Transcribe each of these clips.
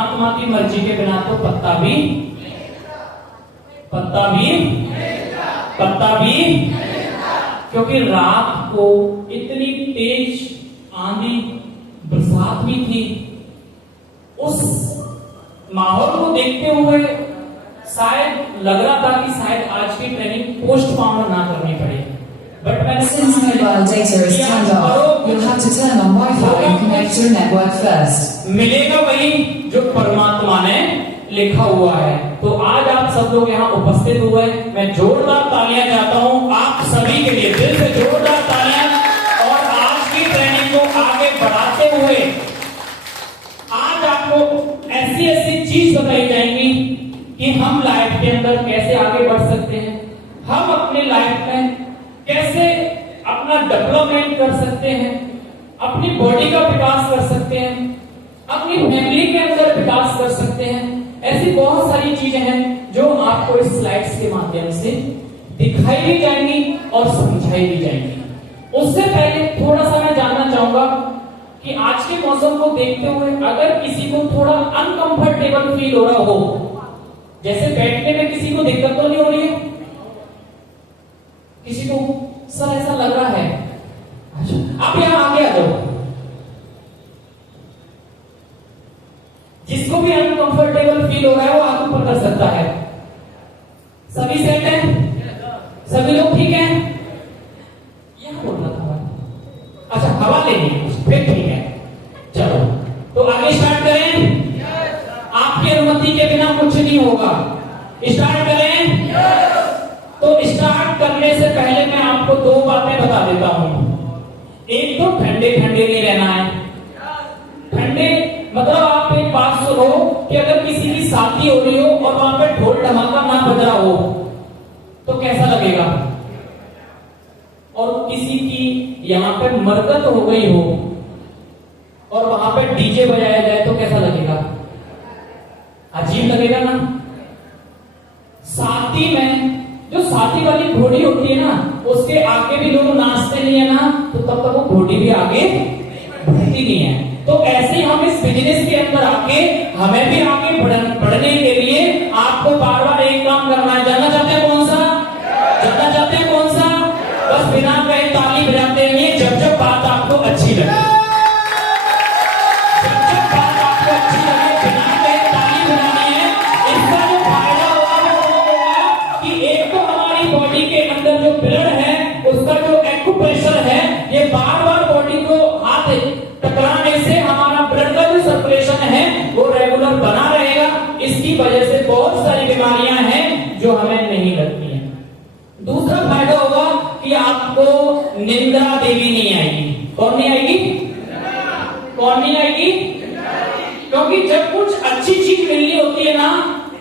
आत्मा की मर्जी के बिना तो पत्ता भी क्योंकि रात को इतनी तेज आंधी बरसात भी थी। उस माहौल को देखते हुए शायद लग रहा था कि शायद आज की ट्रेनिंग पोस्टपोन ना करनी पड़े, but Since mobile data is turned off, you'll have to turn on Wi-Fi and connect your network first. मिलेगा वही जो परमात्मा ने लिखा हुआ है। तो आज आप सब लोग यहाँ उपस्थित हुए, मैं जोरदार तालियां चाहता हूँ आप सभी के लिए, दिल से जोरदार तालियां। और आज की ट्रेनिंग को आगे बढ़ाते हुए आज आपको ऐसी ऐसी चीज बताई जाएंगी कि हम लाइफ के अंदर कैसे आगे बढ़ सकते हैं, हम अपनी लाइफ में कैसे अपना डेवलपमेंट कर सकते हैं, अपनी बॉडी का विकास कर सकते हैं, अपनी फैमिली के अंदर विकास कर सकते हैं। ऐसी बहुत सारी चीजें हैं जो आपको इस स्लाइड्स के माध्यम से दिखाई भी जाएंगी और समझाई भी जाएंगी। उससे पहले थोड़ा सा मैं जानना चाहूंगा कि आज के मौसम को देखते हुए अगर किसी को थोड़ा अनकंफर्टेबल फील हो रहा हो, जैसे बैठने में किसी को दिक्कत तो नहीं हो रही है, किसी को सर ऐसा लग रहा है, अच्छा आप यहां आगे आ जाओ। जिसको भी अनकंफर्टेबल फील हो रहा है वो हाथ ऊपर कर सकता है। सभी सेट हैं, सभी लोग ठीक हैं? यहां बोलना था, अच्छा हवा लेनी फिर ठीक है। चलो तो आगे स्टार्ट करें। आपकी अनुमति के बिना कुछ नहीं होगा। स्टार्ट करें। तो स्टार्ट करने से पहले मैं आपको दो बातें बता देता हूं। एक तो ठंडे ठंडे नहीं रहना है। ठंडे मतलब आप एक बात सुनो कि अगर किसी की शादी हो रही हो और वहां पे ढोल धमाका ना बज रहा हो तो कैसा लगेगा, और किसी की यहां पे मरकत हो गई हो और वहां पे डीजे बजाया जाए तो कैसा लगेगा, अजीब लगेगा ना। शादी में जो शादी वाली घोड़ी होती है ना, उसके आगे भी लोग नाचते नहीं है ना, तो तब तक वो घोड़ी भी आगे बढ़ती नहीं है। तो ऐसे ही हम इस बिजनेस के अंदर आके हमें भी आगे बढ़ने के लिए आपको बार बार एक काम करना है। जानना चाहते हैं कौन सा? जानना चाहते हैं कौन सा? बस बिना कहे ताली बजाते रहिए जब जब बात आपको अच्छी लगे, जब जब बात आपको अच्छी लगे बिना कहे ताली बजानी है। इसका जो फायदा होगा वो होगा कि एक तो हमारी बॉडी के अंदर जो ब्लड है उसका जो एक्यूप्रेशर है, ये बार बार बॉडी को हाथ टकराने से हमारा ब्लड का जो सर्कुलेशन है वो रेगुलर बना रहेगा। इसकी वजह से बहुत सारी बीमारियां हैं जो हमें नहीं लगती हैं। दूसरा फायदा होगा कि आपको निंद्रा देवी नहीं आएगी। कौन नहीं आएगी? कौन नहीं आएगी? क्योंकि जब कुछ अच्छी चीज मिलनी होती है ना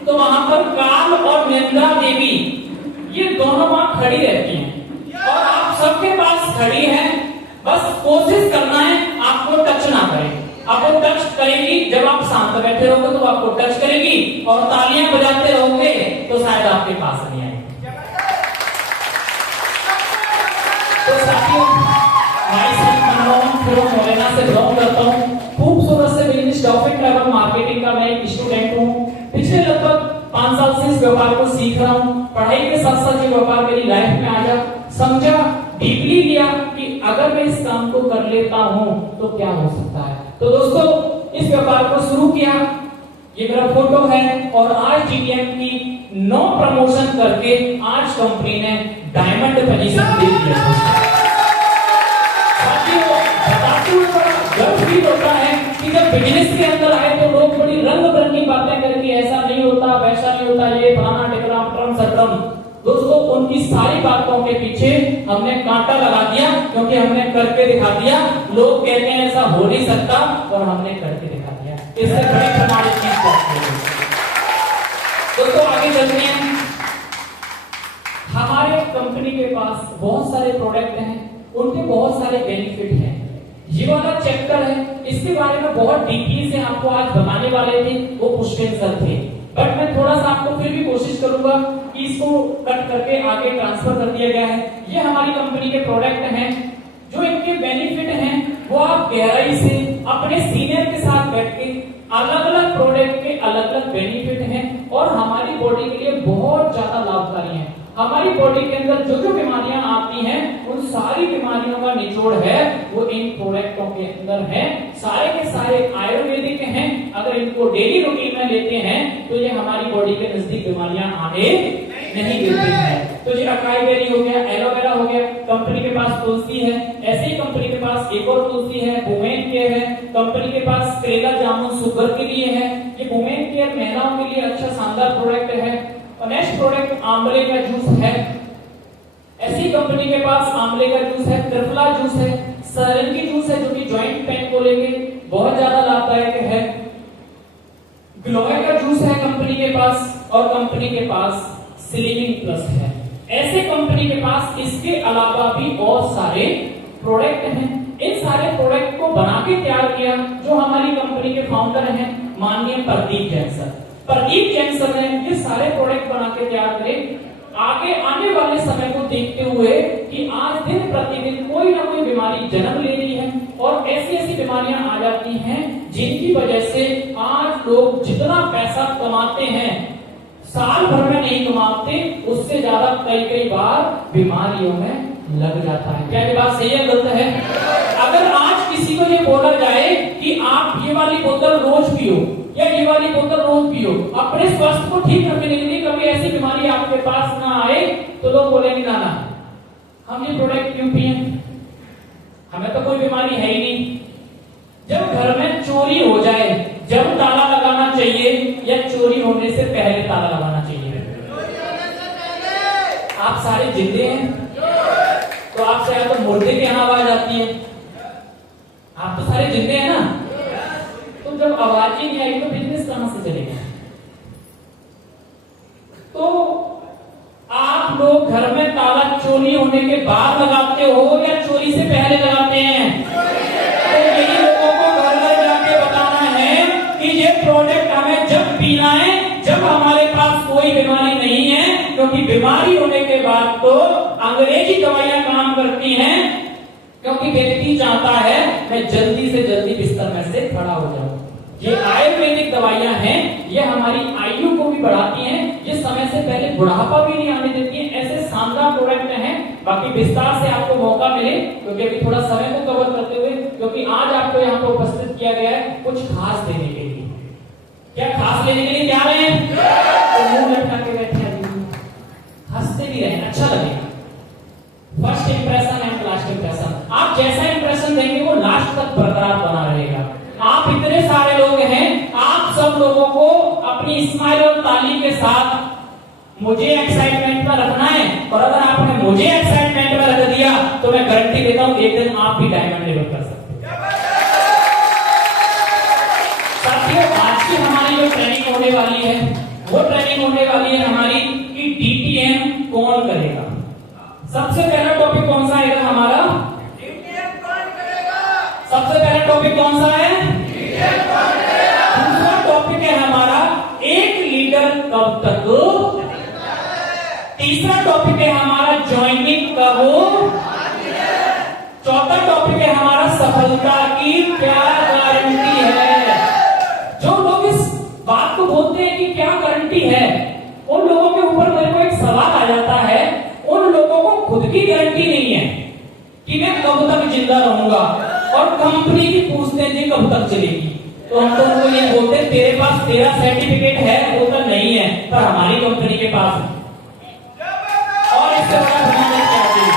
तो वहां पर काल और निंद्रा देवी ये दोनों वहां खड़ी रहती हैं और आप सबके पास खड़ी है। बस कोशिश करना है आपको टच ना करें। आपको टच करेगी जब आप शांत बैठे रहोगे तो आपको टच करेगी, और तालियां बजाते रहोगे तो शायद आपके पास नहीं आएगी। तो साथियों, मैं मोरेना से बिलोंग करता हूँ। खूबसूरत से बिजनेस डॉफिन ट्रैवल मार्केटिंग का मैं एक स्टूडेंट हूँ। पिछले लगभग 5 साल से इस व्यापार को सीख रहा हूँ। पढ़ाई के साथ साथ ये व्यापार मेरी लाइफ में आया, समझा, डीपली लिया कि अगर मैं इस काम को कर लेता हूं तो क्या हो सकता है। तो दोस्तों, इस व्यापार को शुरू किया, ये मेरा फोटो है, और आज जीटीएम की 9 प्रमोशन करके आज कंपनी ने डायमंड पोजीशन दे दिया। साथियों, बताते हुए बड़ा गर्व फील होता है कि जब बिजनेस के अंदर आए तो लोग बड़ी रंग बिरंगी बातें करके ऐसा नहीं होता, वैसा नहीं होता, ये फलाना टिकरा ट्रम सट्रम। दोस्तों, उनकी सारी बातों के पीछे हमने कांटा लगा दिया क्योंकि हमने करके दिखा दिया। लोग कहते हैं ऐसा हो नहीं सकता, और हमने करके दिखा दिया। इससे बड़ी प्रमाणित चीज करते हैं। दोस्तों, आगे चलते हैं। हमारे कंपनी के पास बहुत सारे प्रोडक्ट हैं, उनके बहुत सारे बेनिफिट हैं। ये वाला चैप्टर है, इसके बारे में बहुत डीपली से आपको आज बताने वाले थे वो पुष्पेंद्र सर थे, बट मैं थोड़ा सा आपको फिर भी कोशिश करूंगा कि इसको कट करके आगे ट्रांसफर कर दिया गया है। ये हमारी कंपनी के प्रोडक्ट हैं, जो इनके बेनिफिट हैं वो आप गहराई से अपने सीनियर के साथ बैठ के अलग अलग प्रोडक्ट अलग अलग बेनिफिट हैं और हमारी बॉडी के लिए बहुत ज्यादा लाभकारी हैं। हमारी बॉडी के अंदर जो जो बीमारियां आती हैं उन सारी बीमारियों का निचोड़ है वो इन प्रोडक्टों के अंदर है। सारे के सारे आयुर्वेदिक हैं। अगर इनको डेली रूटीन में लेते हैं तो ये हमारी बॉडी के नजदीक बीमारियां आने नहीं देती है। तो ये अकाई बेरी हो गया, एलोवेरा हो गया, कंपनी के पास तुलसी है। ऐसे ही कंपनी के पास एक और तुलसी है, वुमेन केयर है। कंपनी के पास करेला जामुन शुगर के लिए है। ये वुमेन केयर महिलाओं के लिए अच्छा शानदार प्रोडक्ट है। और नेक्स्ट प्रोडक्ट आंवले का जूस है। ऐसी कंपनी के पास आंवले का जूस है, त्रिफला जूस है, सरंगी जूस है जो कि जॉइंट पेन को लेके बहुत ज्यादा लाभदायक है। ग्लोए का जूस है कंपनी के पास और कंपनी के पास सिलिमिन प्लस है। ऐसे कंपनी के पास इसके अलावा भी बहुत सारे प्रोडक्ट हैं। इन सारे प्रोडक्ट को बना के तैयार किया जो हमारी कंपनी के फाउंडर हैं माननीय प्रदीप जैन सर। प्रदीप जैन सर ने ये सारे प्रोडक्ट बना के तैयार करे आगे आने वाले समय को देखते हुए कि आज दिन प्रतिदिन कोई ना कोई बीमारी जन्म ले रही है और ऐसी ऐसी बीमारियां आ जाती हैं जिनकी वजह से आज लोग जितना पैसा कमाते हैं साल भर में नहीं कमाते, उससे ज्यादा कई कई बार बीमारियों में लग जाता है। क्या ये बात सही है गलत है? अगर आज किसी को ये बोला जाए कि आप ये वाली बोतल रोज पियो या ये वाली बोतल रोज पियो अपने स्वास्थ्य को ठीक रखने के लिए, कभी ऐसी बीमारी आपके पास ना आए, तो लोग बोलेंगे ना ना हम ये प्रोडक्ट क्यों पिए, हमें तो कोई बीमारी है ही नहीं। जब घर में चोरी हो जाए, जब ताला लगाना चाहिए या चोरी होने से पहले ताला लगाना चाहिए? आप सारे जिंदे हैं तो आपसे या तो मुर्दे की यहाँ आवाज आती है, आप तो सारे जिंदे हैं ना, तो जब आवाज ही नहीं आई तो बिजनेस कहां से चलेगा? तो आप लोग घर में ताला चोरी होने के बाद लगाते हो या चोरी से पहले लगाते हैं? तो यही लोगों को घर घर जाके बताना है कि ये प्रोडक्ट हमें जब पीना है जब हमारे पास कोई बीमारी नहीं है, क्योंकि बीमारी होने के बाद तो अंग्रेजी दवाइयां काम करती हैं, क्योंकि व्यक्ति चाहता है मैं जल्दी से जल्दी बिस्तर में से खड़ा हो जाऊं। ये आयुर्वेदिक दवाइयां हैं, ये हमारी आयु को भी बढ़ाती हैं, ये समय से पहले बुढ़ापा भी नहीं आने देती हैं। ऐसे शानदार प्रोडक्ट हैं। बाकी विस्तार से आपको मौका मिले क्योंकि अभी थोड़ा समय को कवर करते हुए, क्योंकि आज आपको यहाँ पर उपस्थित किया गया है कुछ खास देने के लिए। क्या खास लेने के लिए क्या रहे हैं? तो मुंह लटका के बैठे हंसते भी रहे, अच्छा लगेगा। First impression and last impression, आप जैसा इंप्रेशन देंगे वो लास्ट तक बरकरार बना रहेगा। आप इतने सारे लोग हैं, आप सब लोगों को अपनी स्माइल और ताली के साथ मुझे एक्साइटमेंट में रखना है, और अगर आपने मुझे एक्साइटमेंट में रख दिया तो मैं गारंटी देता हूं एक दिन आप भी डायमंड लेवल कर सकते हैं। साथियों, आज की हमारी जो ट्रेनिंग होने वाली है वो ट्रेनिंग होने वाली है हमारी कि डीटीएम कौन करेगा। सबसे पहला टॉपिक कौन सा आएगा हमारा? डीटीएम कौन करेगा। सबसे पहला टॉपिक कौन सा है? डीटीएम कौन करेगा। दूसरा टॉपिक है हमारा एक लीडर कब तक। तीसरा टॉपिक है हमारा ज्वाइनिंग कब हो। चौथा टॉपिक है हमारा सफलता की क्या गारंटी है। जो लोग इस बात को बोलते हैं कि क्या गारंटी है, उन लोगों के ऊपर मेरे को एक सवाल आ जाता है। उन लोगों को खुद की गारंटी नहीं है कि मैं कब तक जिंदा रहूंगा, और कंपनी भी पूछते हैं कि कब तक चलेगी, तो हम तो उनको ये बोलते हैं तेरे पास तेरा सर्टिफिकेट है, वो तो नहीं है, पर हमारी कंपनी के पास है। और इससे बड़ा घमंड क्या चाहिए?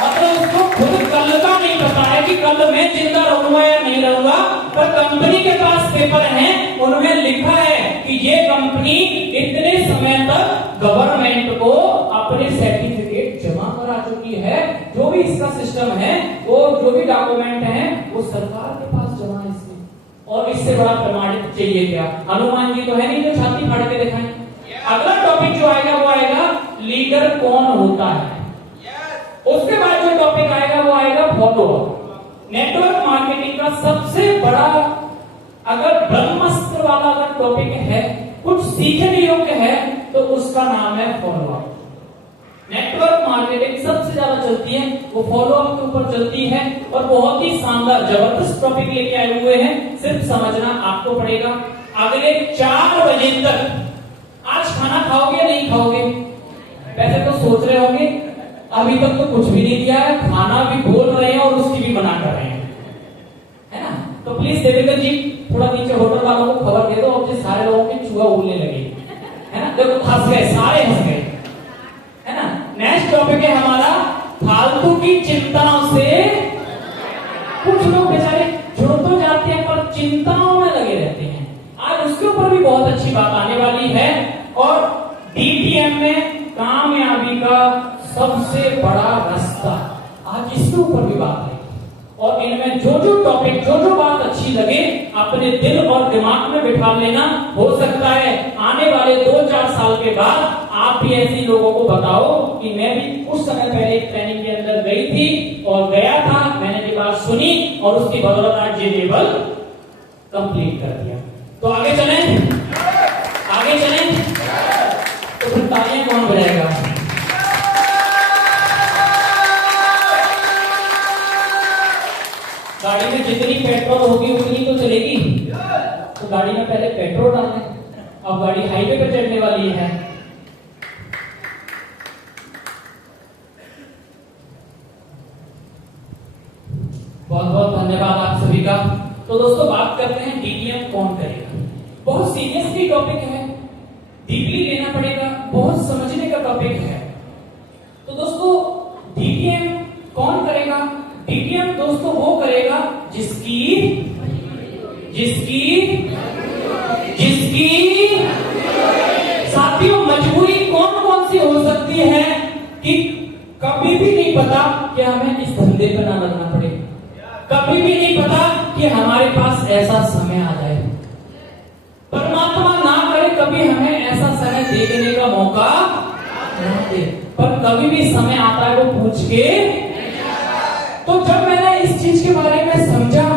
मतलब उसको खुद कल का नहीं पता है कि कल मैं जिंदा रहूंगा या नहीं रहूंगा, पर कंपनी के पास पेपर है, उन्होंने लिखा है कि ये कंपनी इतने समय तक गवर्नमेंट को अपने सर्टिफिकेट जमा करा चुकी है। जो भी इसका सिस्टम है, वो जो भी डॉक्यूमेंट है वो सरकार के पास जमा है इसमें। और इससे बड़ा प्रमाणित चाहिए क्या? हनुमान जी तो है नहीं जो छाती फाड़ के दिखाएं। अगला टॉपिक जो आएगा वो आएगा लीडर कौन होता है। उसके बाद जो टॉपिक आएगा वो आएगा फॉलोअप। नेटवर्क मार्केटिंग का सबसे बड़ा अगर ब्रह्मास्त्र वाला अगर टॉपिक है, कुछ सीखने योग्य है, तो उसका नाम है फॉलोअप। नेटवर्क मार्केटिंग सबसे ज्यादा चलती है वो फॉलोअप के ऊपर चलती है, और बहुत ही शानदार जबरदस्त टॉपिक लेके आए हुए हैं। सिर्फ समझना आपको पड़ेगा। अगले 4 बजे तक आज खाना खाओगे या नहीं खाओगे? वैसे तो सोच रहे होंगे अभी तक तो कुछ भी नहीं दिया है, खाना भी बोल रहे हैं और उसकी भी मना कर रहे हैं, है ना? तो प्लीज देवेंद्र जी थोड़ा नीचे होटल वालों को खबर दे दो, अब से सारे लोगों के चूहा उड़ने लगे, है ना? देखो हंस गए, सारे हंस गए, है ना? नेक्स्ट टॉपिक है हमारा फालतू की चिंताओं से। कुछ लोग बेचारे जुड़ तो जाते हैं पर चिंताओं में लगे रहते हैं। आज उसके ऊपर भी बहुत अच्छी बात आने वाली है। और डीटीएम में कामयाबी का सबसे बड़ा रास्ता, आज इसके ऊपर भी बात है। और इनमें जो जो टॉपिक, जो जो बात अच्छी लगे अपने दिल और दिमाग में बिठा लेना। हो सकता है आने वाले 2-4 साल के बाद आप भी ऐसे लोगों को बताओ कि मैं भी कुछ समय पहले एक ट्रेनिंग के अंदर गई थी और गया था, मैंने ये बात सुनी और उसकी बदौलत आज ये लेवल कंप्लीट कर दिया। तो आगे चलें, आगे चलें। तो फिर तालियां कौन बजाएगा? गाड़ी में जितनी पेट्रोल होगी उतनी तो चलेगी, तो गाड़ी में पहले पेट्रोल डालें। अब गाड़ी हाईवे पर चढ़ने वाली है। बहुत बहुत धन्यवाद आप सभी का। तो दोस्तों बात करते हैं डीटीएम कौन करेगा। बहुत सीरियसली टॉपिक है, डीपली लेना पड़ेगा, बहुत समझने का टॉपिक है। तो दोस्तों डीटीएम कौन करेगा? डीटीएम दोस्तों वो करेगा जिसकी साथियों मजबूरी कौन कौन सी हो सकती है कि कभी भी नहीं पता कि हमें इस धंधे पर ना लगना पड़े, कभी भी नहीं पता कि हमारे पास ऐसा समय आ जाए। परमात्मा ना करे कभी हमें ऐसा समय देखने का मौका ना दे, पर कभी भी समय आता है वो पूछ के। तो जब मैंने इस चीज के बारे में समझा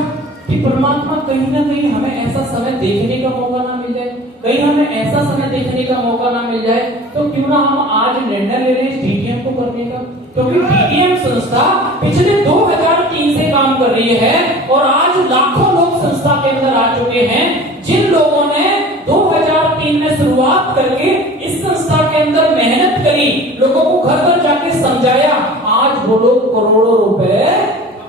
कि परमात्मा कहीं ना कहीं हमें ऐसा समय देखने का मौका ना मिल जाए, कहीं हमें ऐसा समय देखने का मौका ना मिल जाए, तो क्यों ना हम आज निर्णय ले रहे हैं डीटीएम को करने का। क्योंकि डीटीएम संस्था पिछले 2003 से काम कर रही है और आज लाखों लोग संस्था के अंदर आ चुके हैं। जिन लोगों ने 2003 में शुरुआत करके इस संस्था के अंदर मेहनत करी, लोगों को घर घर जाके समझाया, आज वो लोग करोड़ों रुपए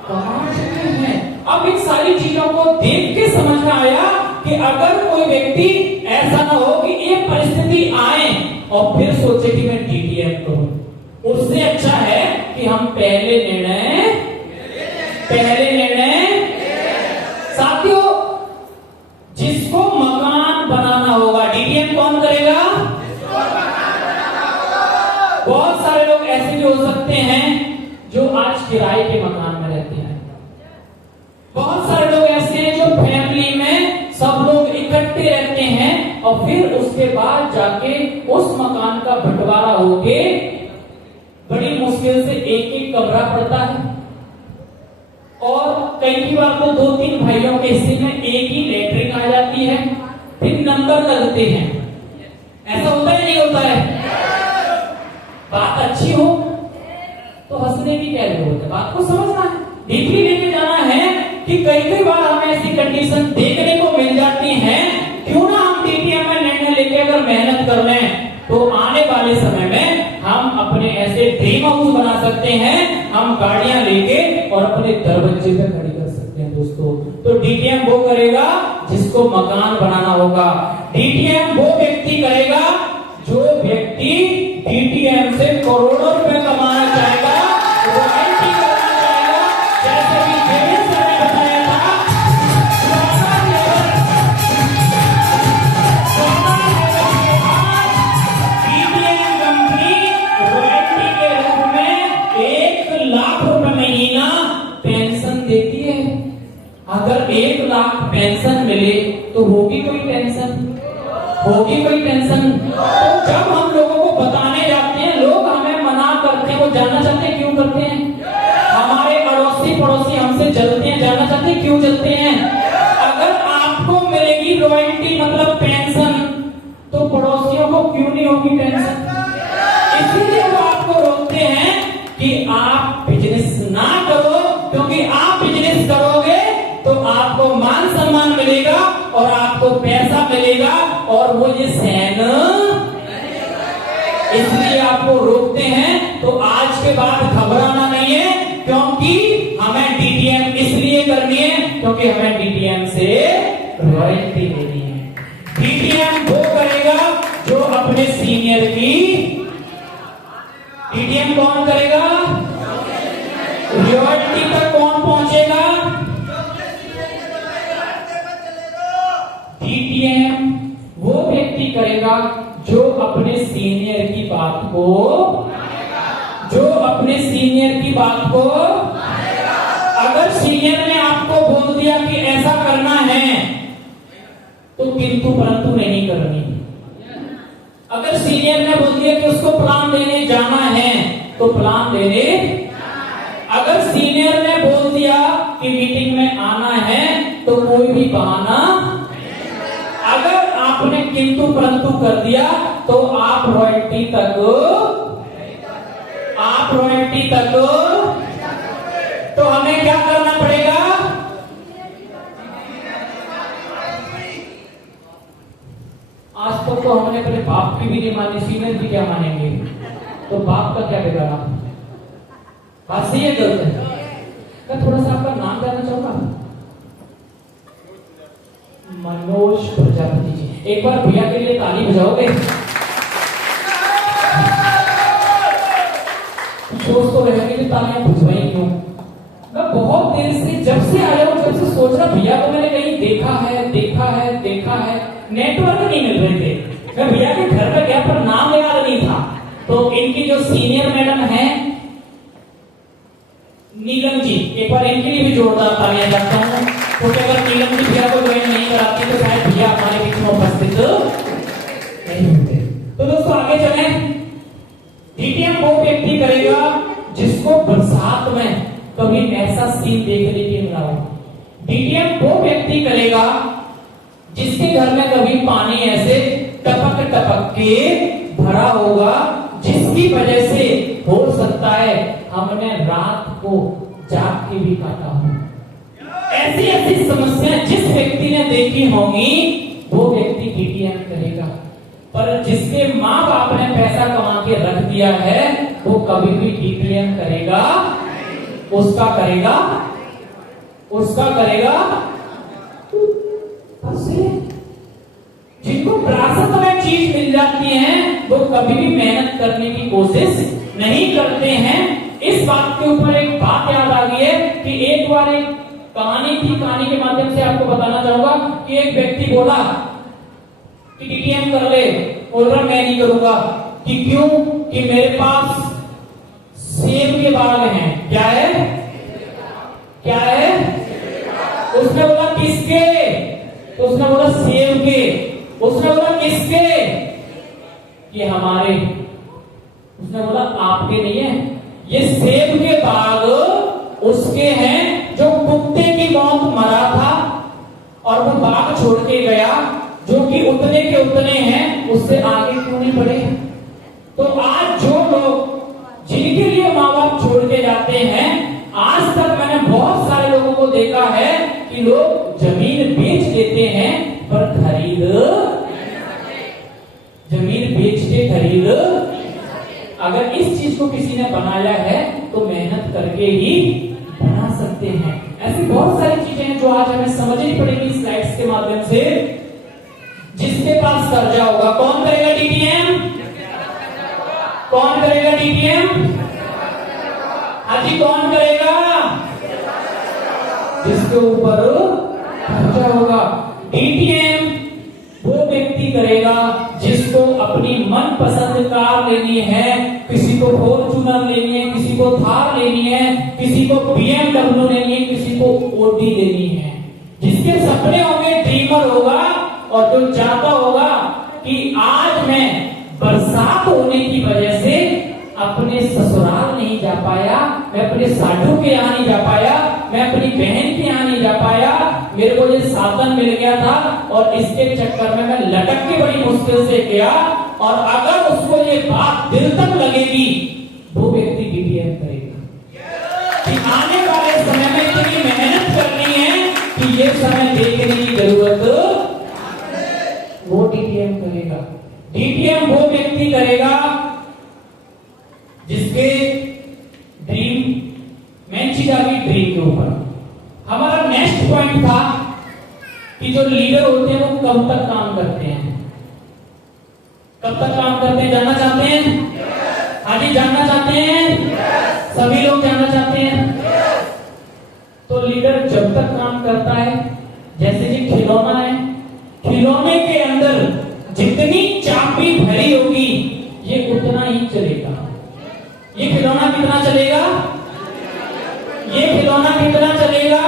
कमा चुके हैं। अब इन सारी चीजों को देख के समझ में आया कि अगर कोई व्यक्ति ऐसा ना हो कि ये परिस्थिति आए और फिर सोचे कि मैं डीटीएम करूं, उससे अच्छा है कि हम पहले निर्णय साथियों, जिसको मकान बनाना होगा डीटीएम कौन करेगा? बहुत सारे लोग ऐसे भी हो सकते हैं जो आज किराए के मकान में रहते हैं। बहुत सारे लोग ऐसे हैं जो फैमिली में सब लोग इकट्ठे रहते हैं और फिर उसके बाद जाके उस मकान का बंटवारा होके बड़ी मुश्किल से एक एक कमरा पड़ता है और कई बार तो 2-3 भाइयों के हिस्से में एक ही लेटरिन आ जाती है, फिर नंबर लगते हैं। ऐसा होता है नहीं होता है? बात अच्छी हो तो हंसने की क्या जरूरत है, बात को समझना है, डीपली लेके जाना है कि कई बार हमें ऐसी कंडीशन देखने को मिल जाती है। क्यों ना हम डीटीएम में निर्णय लेके अगर मेहनत कर लें तो आने वाले समय में हम अपने ऐसे ड्रीम हाउस बना सकते हैं, हम गाड़ियां लेके और अपने दरवाजे पे खड़ी कर सकते हैं दोस्तों। तो डीटीएम वो करेगा जिसको मकान बनाना होगा। डीटीएम वो व्यक्ति करेगा जो व्यक्ति डीटीएम से करोड़ों रुपए कमाना चाहेगा, रॉयल्टी करना चाहेगा। जैसे कि जेविन सर ने बताया था, डीटीएम कंपनी रॉयल्टी के रूप में 1 लाख रुपए महीना पेंशन देती है। अगर 1 लाख पेंशन मिले तो होगी कोई टेंशन? होगी कोई टेंशन? तो जब हम लोगों को बताने जाते हैं, लोग हमें मना करते हैं, वो जानना चाहते हैं क्यों करते हैं? हमारे अड़ोसी पड़ोसी हमसे जलते हैं, जानना चाहते हैं क्यों जलते हैं? अगर आपको मिलेगी रॉयल्टी मतलब पेंशन, तो पड़ोसियों को क्यों नहीं होगी टेंशन? इसलिए वो आपको रोकते हैं कि आप बिजनेस ना करो, क्योंकि आप बिजनेस करोगे तो आपको मान सम्मान मिलेगा और आपको पैसा मिलेगा। आपको रोकते हैं तो आज के बाद घबराना नहीं है, क्योंकि हमें डीटीएम इसलिए करनी है क्योंकि हमें डीटीएम से रॉयल्टी लेनी है। डीटीएम वो करेगा जो अपने सीनियर की, डीटीएम कौन करेगा? रॉयल्टी तक कौन पहुंचेगा? डीटीएम वो व्यक्ति करेगा जो अपने सीनियर की बात को, जो अपने सीनियर की बात को, अगर सीनियर ने आपको बोल दिया कि ऐसा करना है तो किंतु परंतु नहीं करनी। अगर सीनियर ने बोल दिया कि उसको प्लान देने जाना है तो प्लान देने, अगर सीनियर ने बोल दिया कि मीटिंग में आना है तो कोई भी बहाना, अगर आपने किंतु परंतु कर दिया तो आप रॉयल्टी तक, आप रॉयल्टी तक, तो हमें क्या करना पड़ेगा? आज तक तो हमने पहले बाप की भी नहीं मानी, सीनियर की क्या मानेंगे, तो बाप का क्या बिगाड़ा? बात सही है गलत है? मैं थोड़ा सा आपका नाम जानना चाहूंगा। मनोज प्रजापति जी, एक बार भैया के लिए ताली बजाओगे? सोच तो रहे कि तालियां बजवाई क्यों? मैं बहुत देर से, जब से आया हूं, जब से सोच रहा भैया को मैंने कहीं देखा है, देखा है, देखा है, नेटवर्क नहीं मिल रहे थे। मैं भैया के घर पे गया पर नाम याद नहीं था। तो इनकी जो सीनियर मैडम है नीलम जी, एक बार इनके लिए भी जोरदार तालियां करता हूं, क्योंकि अगर नीलम जी भैया को ज्वाइन नहीं कराती तो शायद भैया हमारे बीच में उपस्थित नहीं होते। तो दोस्तों आगे चले। डीटीएम वो व्यक्ति करेगा जिसको बरसात में कभी ऐसा सीन देखने के मिला हो। डीटीएम वो व्यक्ति करेगा जिसके घर में कभी पानी ऐसे टपक टपक के भरा होगा, जिसकी वजह से हो सकता है हमने रात को जाग के भी काटा हो। ऐसी ऐसी समस्या जिस व्यक्ति ने देखी होंगी वो व्यक्ति डीटीएम करेगा। पर जिसके माँ बाप ने पैसा कमा के रख दिया है वो कभी भी डीटीएम करेगा, उसका करेगा, उसका करेगा। जिनको विरासत में चीज मिल जाती है वो कभी भी मेहनत करने की कोशिश नहीं करते हैं। इस बात के ऊपर एक बात याद आ गई है कि एक बार एक कहानी थी, कहानी के माध्यम से आपको बताना चाहूंगा कि एक व्यक्ति बोला कि डीटीएम कर ले, बोल रहा मैं नहीं करूंगा। कि क्यों? कि मेरे पास सेब के बाग हैं। क्या है? क्या है? उसने बोला किसके? तो उसने बोला सेब के। उसने बोला किसके? ये हमारे। उसने बोला आपके नहीं है, ये सेब के बाग उसके हैं जो कुत्ते की मौत मरा था और वो बाग छोड़ के गया, जो कि उतने के उतने हैं, उससे आगे क्यों नहीं बढ़े? तो आज जो लोग जिनके लिए माँ बाप छोड़ के जाते हैं, आज तक मैंने बहुत सारे लोगों को देखा है कि लोग जमीन बेच देते हैं पर खरीद, जमीन बेच के खरीद। अगर इस चीज को किसी ने बनाया है तो मेहनत करके ही बना सकते हैं। ऐसी बहुत सारी चीजें हैं जो आज हमें समझनी पड़ेगी स्लाइड्स के माध्यम से। जिसके पास कर्जा होगा कौन करेगा डीटीएम? कौन करेगा डीटीएम? हाँ जी, कौन करेगा? जिसके ऊपर कर्जा होगा। डीटीएम वो व्यक्ति करेगा जिसको अपनी मनपसंद कार लेनी है, किसी को फॉर्च्यूनर लेनी है, किसी को थार लेनी है, किसी को बीएमडब्ल्यू लेनी है, किसी को ओडी लेनी है। जिसके सपने होंगे, ड्रीमर होगा, और जो चाहता होगा कि आज मैं बरसात होने की वजह से अपने ससुराल नहीं जा पाया, मैं अपने साधु के यहाँ नहीं जा पाया, मैं अपनी बहन के यहाँ नहीं जा पाया, मेरे को ये साधन मिल गया था और इसके चक्कर में मैं लटक के बड़ी मुश्किल से गया, और अगर उसको ये बात दिल तक लगेगी वो व्यक्ति डीटीएम करेगा कि आने वाले समय में इतनी मेहनत करनी है कि ये समय देखने की जरूरत, वो डीटीएम करेगा। डीटीएम वो व्यक्ति करेगा इसके ड्रीम, मेन चीज आ गई ड्रीम के ऊपर। हमारा नेक्स्ट पॉइंट था कि जो लीडर होते हैं वो कब तक काम करते हैं, कब तक काम करते हैं, जानना चाहते हैं? हाँ जी, जानना चाहते हैं? सभी लोग जानना चाहते हैं? तो लीडर जब तक काम करता है, जैसे कि खिलौना है, खिलौने के अंदर जितनी चाबी भरी होगी ये उतना ही चलेगा। ये खिलौना कितना चलेगा? ये खिलौना कितना चलेगा?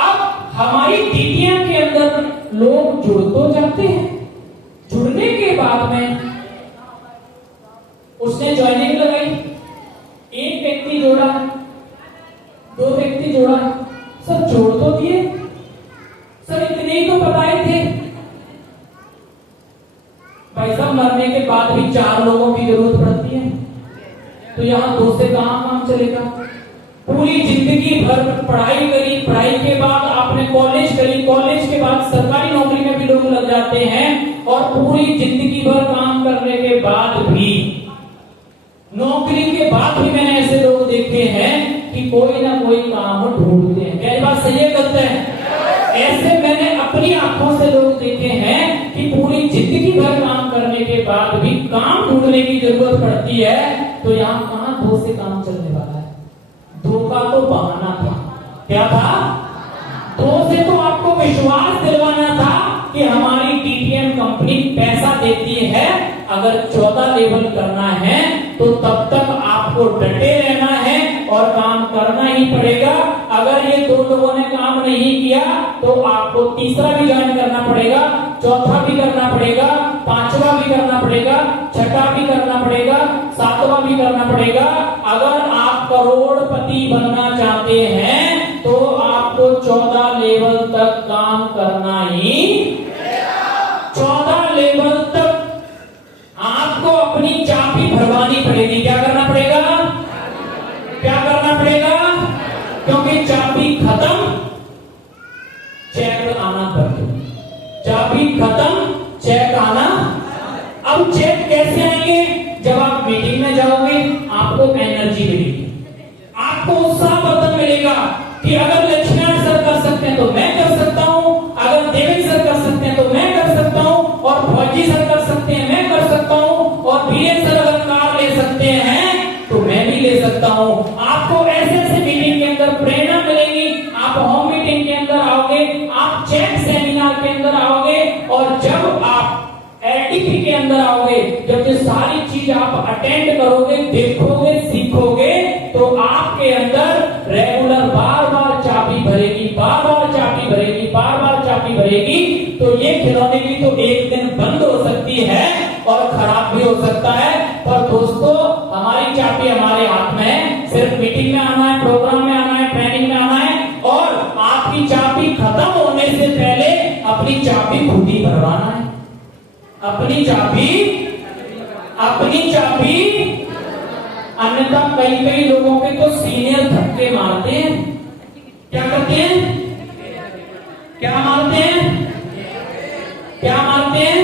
अब हमारी डीटीएम के अंदर लोग जुड़ तो जाते हैं, जुड़ने के बाद में उसने ज्वाइनिंग लगाई, एक व्यक्ति जोड़ा, दो व्यक्ति जोड़ा, सर जोड़ तो दिए, सर इतने ही तो बताए थे। भाई साहब मरने के बाद भी 4 लोगों की जरूरत पड़ती है, तो यहां 2 से कहां काम चलेगा? पूरी जिंदगी भर पढ़ाई करी, पढ़ाई के बाद आपने कॉलेज करी, कॉलेज के बाद सरकारी नौकरी में भी लोग लग जाते हैं, और पूरी जिंदगी भर काम करने के बाद भी, नौकरी के बाद भी मैंने ऐसे लोग देखे हैं कि कोई ना कोई काम ढूंढते हैं। क्या ये बात सही है, गलत है? ऐसे मैंने अपनी आंखों से लोग देखे हैं कि पूरी जिंदगी भर काम करने के बाद भी काम ढूंढने की जरूरत पड़ती है, तो यहाँ कहां 2 से काम चलने वाला है? 2 का तो बहाना था। क्या था? 2 से तो आपको विश्वास दिलवाना था कि हमारी डीटीएम कंपनी पैसा देती है, अगर 14 लेवल करना है तो तब तक आपको डटे रहना है और काम करना ही पड़ेगा। अगर ये 2 लोगों ने काम नहीं किया तो आपको तीसरा भी ज्वाइन करना पड़ेगा, चौथा भी करना पड़ेगा, 5वां भी करना पड़ेगा, 6वां भी करना पड़ेगा, 7वां भी करना पड़ेगा। अगर आप करोड़पति बनना चाहते हैं तो आपको 14 लेवल तक काम करना ही, 14 लेवल तक आपको अपनी चाबी भरवानी पड़ेगी। क्या करना पड़ेगा? क्या करना पड़ेगा? क्योंकि चाबी खत्म, चेक आना बंद। चाबी खत्म, चेक आना। अब चेक कैसे आएंगे? जब आप मीटिंग में जाओगे आपको एनर्जी मिलेगी, आपको उत्साहवर्धन मिलेगा कि अगर लक्ष्मण सर कर सकते हैं तो मैं कर सकता हूं, अगर देवेंद्र सर कर सकते हैं तो मैं कर सकता हूं, और फौजी सर कर सकते हैं मैं कर सकता हूं, और बीएन सर अगर कार ले सकते हैं तो मैं भी ले सकता हूं। आपको ऐसे ऐसे मीटिंग के अंदर प्रेरणा मिलेगी। आप होम मीटिंग के अंदर आओगे, आप चेक सेमिनार के अंदर आओगे, और जब आप एलटीपी के अंदर आओगे, जब ये सारी चीज आप अटेंड करोगे, देखोगे, सीखोगे, तो आपके अंदर रेगुलर बार बार चाबी भरेगी, बार बार चाबी भरेगी, बार बार चाबी भरेगी। तो ये खिलौने की तो एक दिन बंद हो सकती है और खराब भी हो सकता है, पर दोस्तों हमारी चाबी हमारे हाथ में है। सिर्फ मीटिंग में आना है, प्रोग्राम में आना है, ट्रेनिंग में आना है, और आपकी चाबी खत्म होने से पहले अपनी चाबी खुद ही भरवाना है। अपनी चाबी, अपनी चाबी। अन्यथा कई लोगों के तो सीनियर धक्के मारते हैं। क्या करते हैं? क्या मारते हैं? क्या मारते हैं?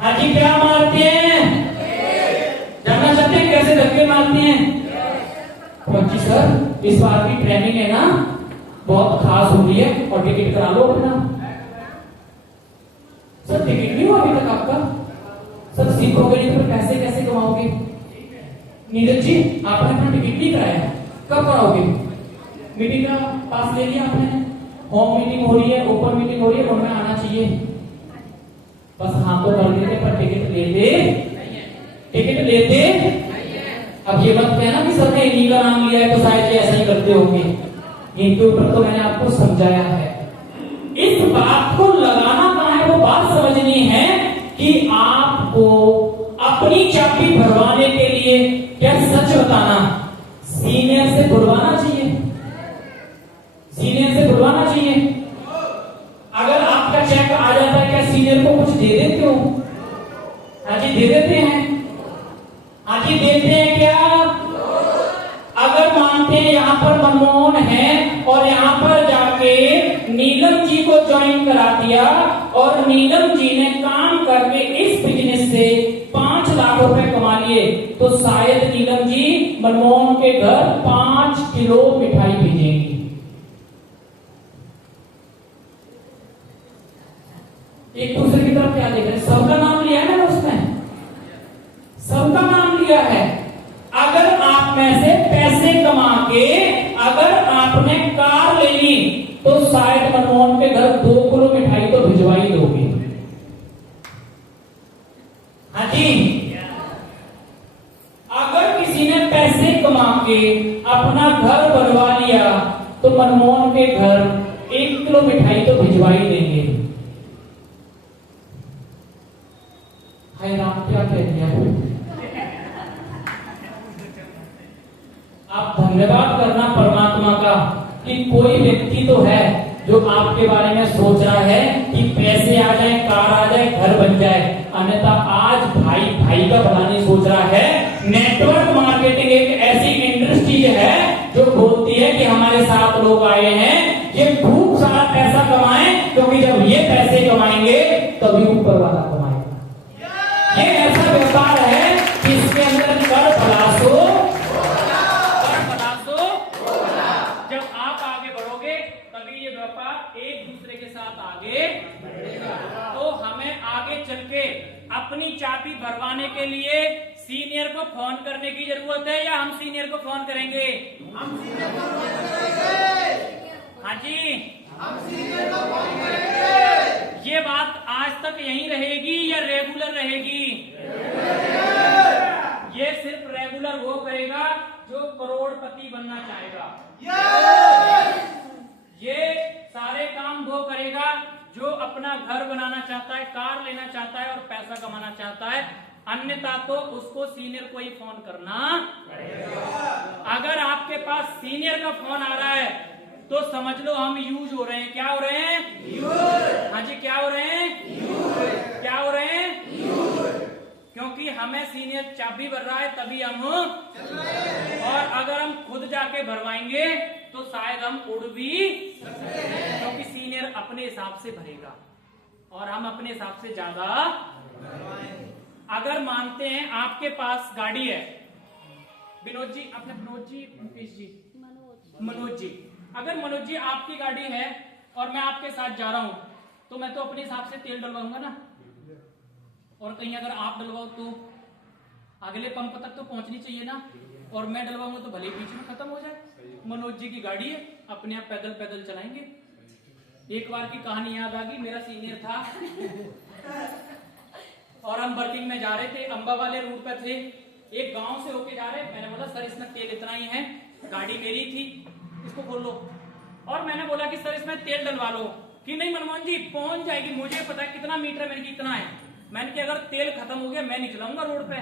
हाँ जी, क्या मारते हैं? जानना चाहते हैं कैसे धक्के मारते हैं? जी सर, इस बार की ट्रेनिंग है ना बहुत खास हो रही है, और टिकट करा लो अपना। सर टिकट नहीं हुआ अभी तक आपका? सर सीखोगे नहीं तो पैसे कैसे कमाओगे? नीरज जी आपने अपना टिकट नहीं कराया, कब कराओगे? मीटिंग का पास ले लिया आपने? होम मीटिंग हो रही है, ओपन मीटिंग हो रही है, उनमें आना चाहिए। बस हाँ तो कर देते, पर टिकट लेते, टिकट लेते। अब ये मत कहना कि सर ने इन्हीं का नाम लिया है तो शायद ये ऐसा ही करते होंगे। इनके ऊपर तो मैंने आपको समझाया है। इस बात को लगाना कहां है, वो बात समझनी है कि आपको अपनी चाबी भरवाने के लिए क्या सच बताना, सीनियर से बुलवाना चाहिए, सीनियर से बुलवाना चाहिए। अगर आपका चेक आ जाता है, क्या सीनियर को कुछ दे देते हो? हाँ जी दे देते हैं। हाँ जी देते हैं क्या? अगर मानते हैं यहाँ पर मनमोहन है और यहाँ पर जाके नीलम जी को ज्वाइन करा दिया, और नीलम जी ने काम करके इस बिजनेस से 5 लाख तो शायद नीलम जी मनमोहन के घर 5 किलो मिठाई भेजेंगी। एक दूसरे की तरफ क्या देख रहे हैं? सबका नाम लिया है ना उसमें, सबका नाम लिया है। अगर आप में से पैसे कमा के अगर आपने कार ले ली तो शायद मनमोहन के घर 2 किलो मिठाई तो भिजवा ही दोगे। हाँ जी, अगर किसी ने पैसे कमा के अपना घर बनवा लिया तो मनमोहन के घर 1 किलो मिठाई तो भिजवा ही देंगे। हाय राम, क्या कह दिया? आप धन्यवाद करना परमात्मा का कि कोई व्यक्ति तो है जो आपके बारे में सोच रहा है कि पैसे आ जाए, कार आ जाए, घर बन जाए, अन्यथा आज भाई भाई का भला नहीं सोच रहा है। नेटवर्क मार्केटिंग एक ऐसी इंडस्ट्री है जो बोलती है कि हमारे साथ लोग आए हैं, ये खूब सारा पैसा कमाएं, क्योंकि जब ये पैसे कमाएंगे तभी ऊपर वाला कमाएगा। ये ऐसा व्यापार है कि इसके अंदर कर भलासो, जब आप आगे बढ़ोगे तभी ये व्यापार एक दूसरे के साथ आगे बढ़ेगा। तो हमें आगे चल के अपनी चाबी भरवाने के लिए सीनियर को फोन करने की जरूरत है या हम सीनियर को फोन करेंगे? हम सीनियर को फोन करेंगे। हाँ जी, हम सीनियर को फोन करेंगे। ये बात आज तक यहीं रहेगी या रेगुलर रहेगी? ये सिर्फ रेगुलर वो करेगा जो करोड़पति बनना चाहेगा। ये सारे काम वो करेगा जो अपना घर बनाना चाहता है, कार लेना चाहता है और पैसा कमाना चाहता है। अन्यथा तो उसको सीनियर को ही फोन करना पड़ेगा। अगर आपके पास सीनियर का फोन आ रहा है तो समझ लो हम यूज हो रहे हैं। क्या हो रहे हैं? यूज। हाँ जी, क्या हो रहे हैं? यूज। क्या हो रहे हैं? यूज। क्योंकि हमें सीनियर चाबी भर रहा है तभी हम चल रहे हैं। और अगर हम खुद जाके भरवाएंगे तो शायद हम उड़ भी सकते हैं, क्योंकि सीनियर अपने हिसाब से भरेगा और हम अपने हिसाब से ज्यादा भरवाएंगे। अगर मानते हैं आपके पास गाड़ी है, विनोद जी, अपने विनोद जी, मुकेश जी, मनोज जी, अगर मनोज जी आपकी गाड़ी है और मैं आपके साथ जा रहा हूं तो मैं तो अपने हिसाब से तेल डलवाऊंगा ना, और कहीं अगर आप डलवाओ तो अगले पंप तक तो पहुंचनी चाहिए ना, और मैं डलवाऊंगा तो भले बीच में खत्म हो जाए। मनोज जी की गाड़ी है, अपने आप पैदल पैदल चलाएंगे। एक बार की कहानी याद आ गई, मेरा सीनियर था और हम वर्किंग में जा रहे थे, अंबा वाले रूट पर थे, एक गांव से होके जा रहे। मैंने बोला सर इसमें तेल इतना ही है, गाड़ी मेरी थी, इसको खोल लो। और मैंने बोला कि सर इसमें तेल डलवा लो, कि नहीं मनमोहन जी पहुंच जाएगी, मुझे पता है कितना मीटर मेरे की इतना है। मैंने कि अगर तेल खत्म हो गया मैं नहीं चलाऊंगा रोड पे।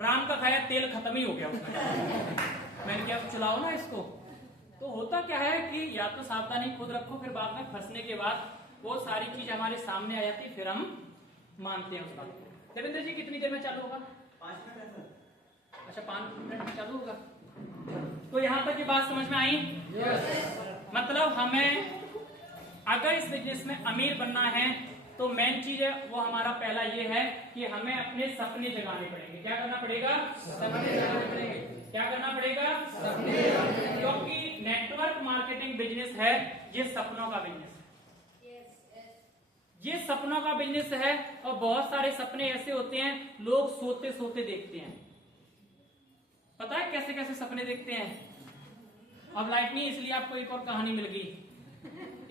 राम का खाया तेल खत्म ही हो गया उसमें। मैंने क्या चलाओ ना इसको। तो होता क्या है कि या तो सावधानी खुद रखो, फिर बाद में फंसने के बाद वो सारी चीज हमारे सामने आ जाती, फिर हम मानते हैं उस बात को। देवेंद्र जी कितनी देर में चालू होगा? 5 मिनट। अच्छा 5 मिनट में चालू होगा। तो यहाँ तक की बात समझ में आई? मतलब हमें अगर इस बिजनेस में अमीर बनना है तो मेन चीज है वो हमारा पहला ये है कि हमें अपने सपने जगाने पड़ेंगे। क्या करना पड़ेगा? सपने जगाने पड़ेंगे। क्या करना पड़ेगा? सपने। क्योंकि नेटवर्क मार्केटिंग बिजनेस है, ये सपनों का बिजनेस है। ये सपनों का बिजनेस है और बहुत सारे सपने ऐसे होते हैं लोग सोते सोते देखते हैं। पता है कैसे कैसे सपने देखते हैं? अब लाइट नहीं, इसलिए आपको एक और कहानी मिल गई।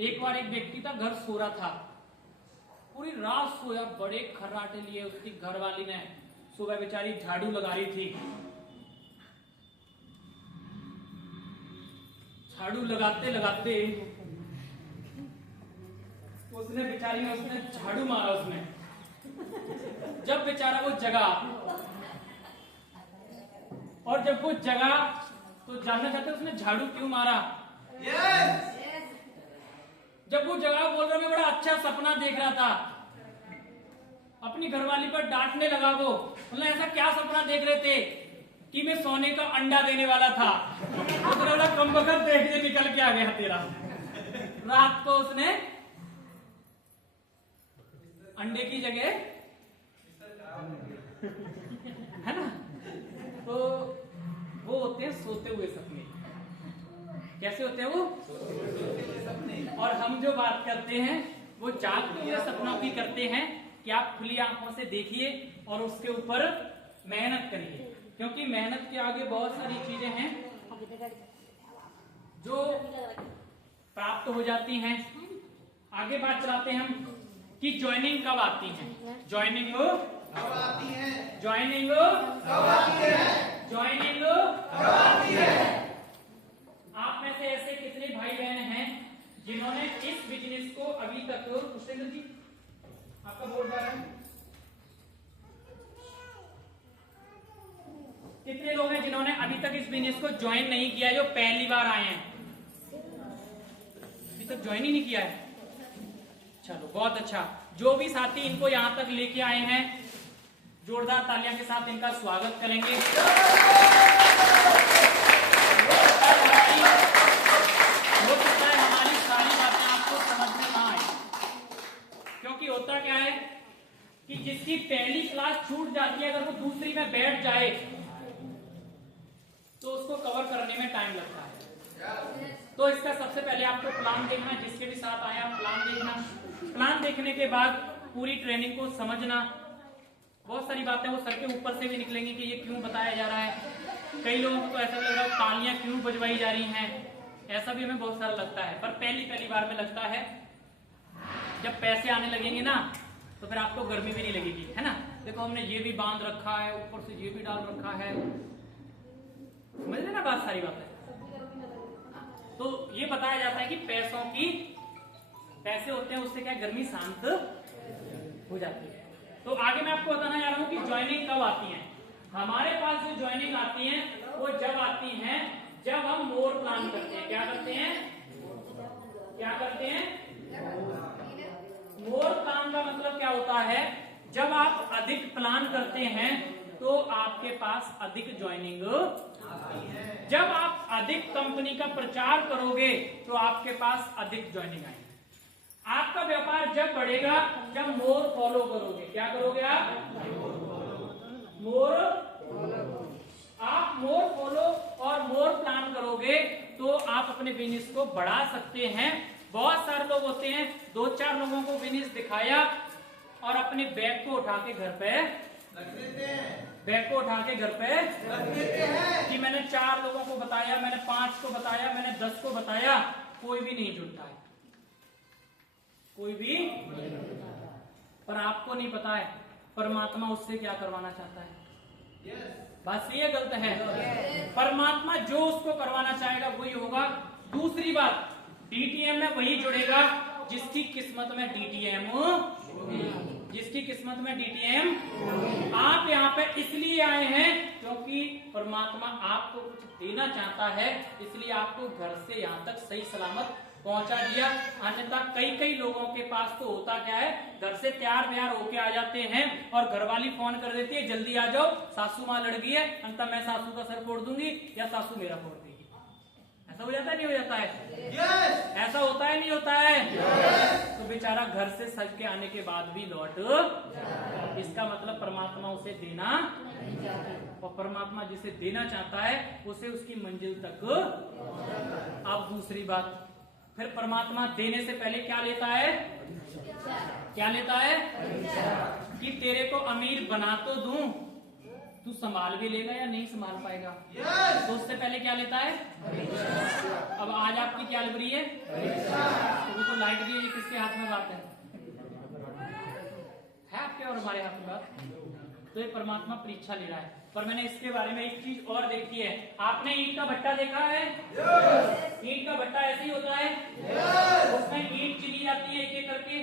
एक बार एक व्यक्ति था, घर सो रहा था, पूरी रात सोया, बड़े खर्राटे लिए। उसकी घरवाली ने सुबह बेचारी झाड़ू लगा रही थी, झाड़ू लगाते लगाते उसने बेचारी ने उसने झाड़ू मारा उसमें। जब बेचारा वो जगा, और जब वो जगा तो जानना चाहते उसने झाड़ू क्यों मारा? जब वो जगह बोल रहा मैं बड़ा अच्छा सपना देख रहा था, अपनी घरवाली पर डांटने लगा। वो बोला ऐसा क्या सपना देख रहे थे? कि मैं सोने का अंडा देने वाला था। बोला कम वक्त देखने निकल के आ गया तेरा। रात को उसने अंडे की जगह है ना होते हैं सोते हुए सपने। कैसे होते हैं वो? और हम जो बात करते हैं वो जागते हुए सपनों की करते हैं कि आप खुली आंखों से देखिए और उसके ऊपर मेहनत करिए, क्योंकि मेहनत के आगे बहुत सारी चीजें हैं जो प्राप्त हो जाती हैं। आगे बात चलाते हैं हम कि ज्वाइनिंग कब आती है। ज्वाइनिंग कब आती है? ज्वाइनिंग कब आती है? ज्वाइनिंग कब आती है? आप में से ऐसे कितने भाई बहन हैं जिन्होंने इस बिजनेस को अभी तक, पुष्पेंद्र जी आपका बोर्ड आ रहा है, कितने लोग हैं जिन्होंने अभी तक इस बिजनेस को ज्वाइन नहीं किया, जो पहली बार आए हैं, अभी तक ज्वाइन ही नहीं किया है? चलो बहुत अच्छा। जो भी साथी इनको यहां तक लेके आए हैं, जोरदार तालियां के साथ इनका स्वागत करेंगे। हो सकता है हमारी सारी बातें आपको समझ में ना आए, क्योंकि होता क्या है कि जिसकी पहली क्लास छूट जाती है, अगर वो दूसरी में बैठ जाए तो उसको कवर करने में टाइम लगता है। तो इसका सबसे पहले आपको प्लान देखना है। जिसके भी साथ आया प्लान देखना, प्लान देखने के बाद पूरी ट्रेनिंग को समझना। बहुत सारी बातें वो सर के ऊपर से भी निकलेंगी कि ये क्यों बताया जा रहा है। कई लोगों को तो ऐसा लग रहा है तालियां क्यों बजवाई जा रही हैं, ऐसा भी हमें बहुत सारा लगता है, पर पहली बार में लगता है। जब पैसे आने लगेंगे ना तो फिर आपको गर्मी भी नहीं लगेगी, है ना। देखो हमने ये भी बांध रखा है, ऊपर से ये भी डाल रखा है, समझ लेना बात, सारी बातें। तो ये बताया जाता है कि पैसे होते हैं, उससे क्या गर्मी शांत हो जाती है। तो आगे मैं आपको बताना जा रहा हूं कि ज्वाइनिंग कब आती है। हमारे पास जो ज्वाइनिंग आती है वो जब आती है जब हम मोर प्लान करते हैं। क्या करते हैं? क्या करते हैं? मोर प्लान का मतलब क्या होता है? जब आप अधिक प्लान करते हैं तो आपके पास अधिक ज्वाइनिंग आती है। जब आप अधिक कंपनी का प्रचार करोगे तो आपके पास अधिक ज्वाइनिंग आएगी। आपका व्यापार जब बढ़ेगा जब मोर फॉलो करोगे। क्या करोगे आप? आप मोर फॉलो और मोर प्लान करोगे तो आप अपने बिजनेस को बढ़ा सकते हैं। बहुत सारे लोग होते हैं, 2-4 लोगों को बिजनेस दिखाया और अपने बैग को उठा के घर पे रख देते हैं। बैग को उठा के घर पे रख देते हैं कि मैंने 4 लोगों को बताया, मैंने 5 को बताया, मैंने 10 को बताया, कोई भी नहीं जुड़ता है, कोई भी। पर आपको नहीं पता है परमात्मा उससे क्या करवाना चाहता है। बात सही है गलत है? परमात्मा जो उसको करवाना चाहेगा वही होगा। दूसरी बात, डीटीएम में वही जुड़ेगा जिसकी किस्मत में डीटीएम, जिसकी किस्मत में डीटीएम। आप यहाँ पे इसलिए आए हैं क्योंकि परमात्मा आपको कुछ देना चाहता है, इसलिए आपको घर से यहाँ तक सही सलामत पहुंचा दिया। अन्यथा कई लोगों के पास तो होता क्या है, घर से तैयार होके आ जाते हैं और घरवाली फोन कर देती है जल्दी आ जाओ, सासू माँ लड़ गई है, अंत मैं सासू का सर फोड़ दूंगी या सासू मेरा फोड़ देगी। ऐसा हो जाता है नहीं हो जाता है? yes! ऐसा होता है नहीं होता है? yes! तो बेचारा घर से सज के आने के बाद भी लौट, इसका मतलब परमात्मा उसे देना, और परमात्मा जिसे देना चाहता है उसे उसकी मंजिल तक। अब दूसरी बात, फिर परमात्मा देने से पहले क्या लेता है? क्या लेता है? कि तेरे को अमीर बना तो दूं, तू संभाल भी लेगा या नहीं संभाल पाएगा। तो उससे पहले क्या लेता है? अब आज आपकी क्या लग रही है? तो लाइट दी, ये किसके हाथ में बात है आपके और हमारे हाथ में बात? तो ये परमात्मा परीक्षा ले रहा है। पर मैंने इसके बारे में एक चीज और देखी है। आपने ईंट का भट्टा देखा है? ईंट का भट्टा ऐसे ही होता है, उसमें ईंट चीनी जाती है एक एक करके,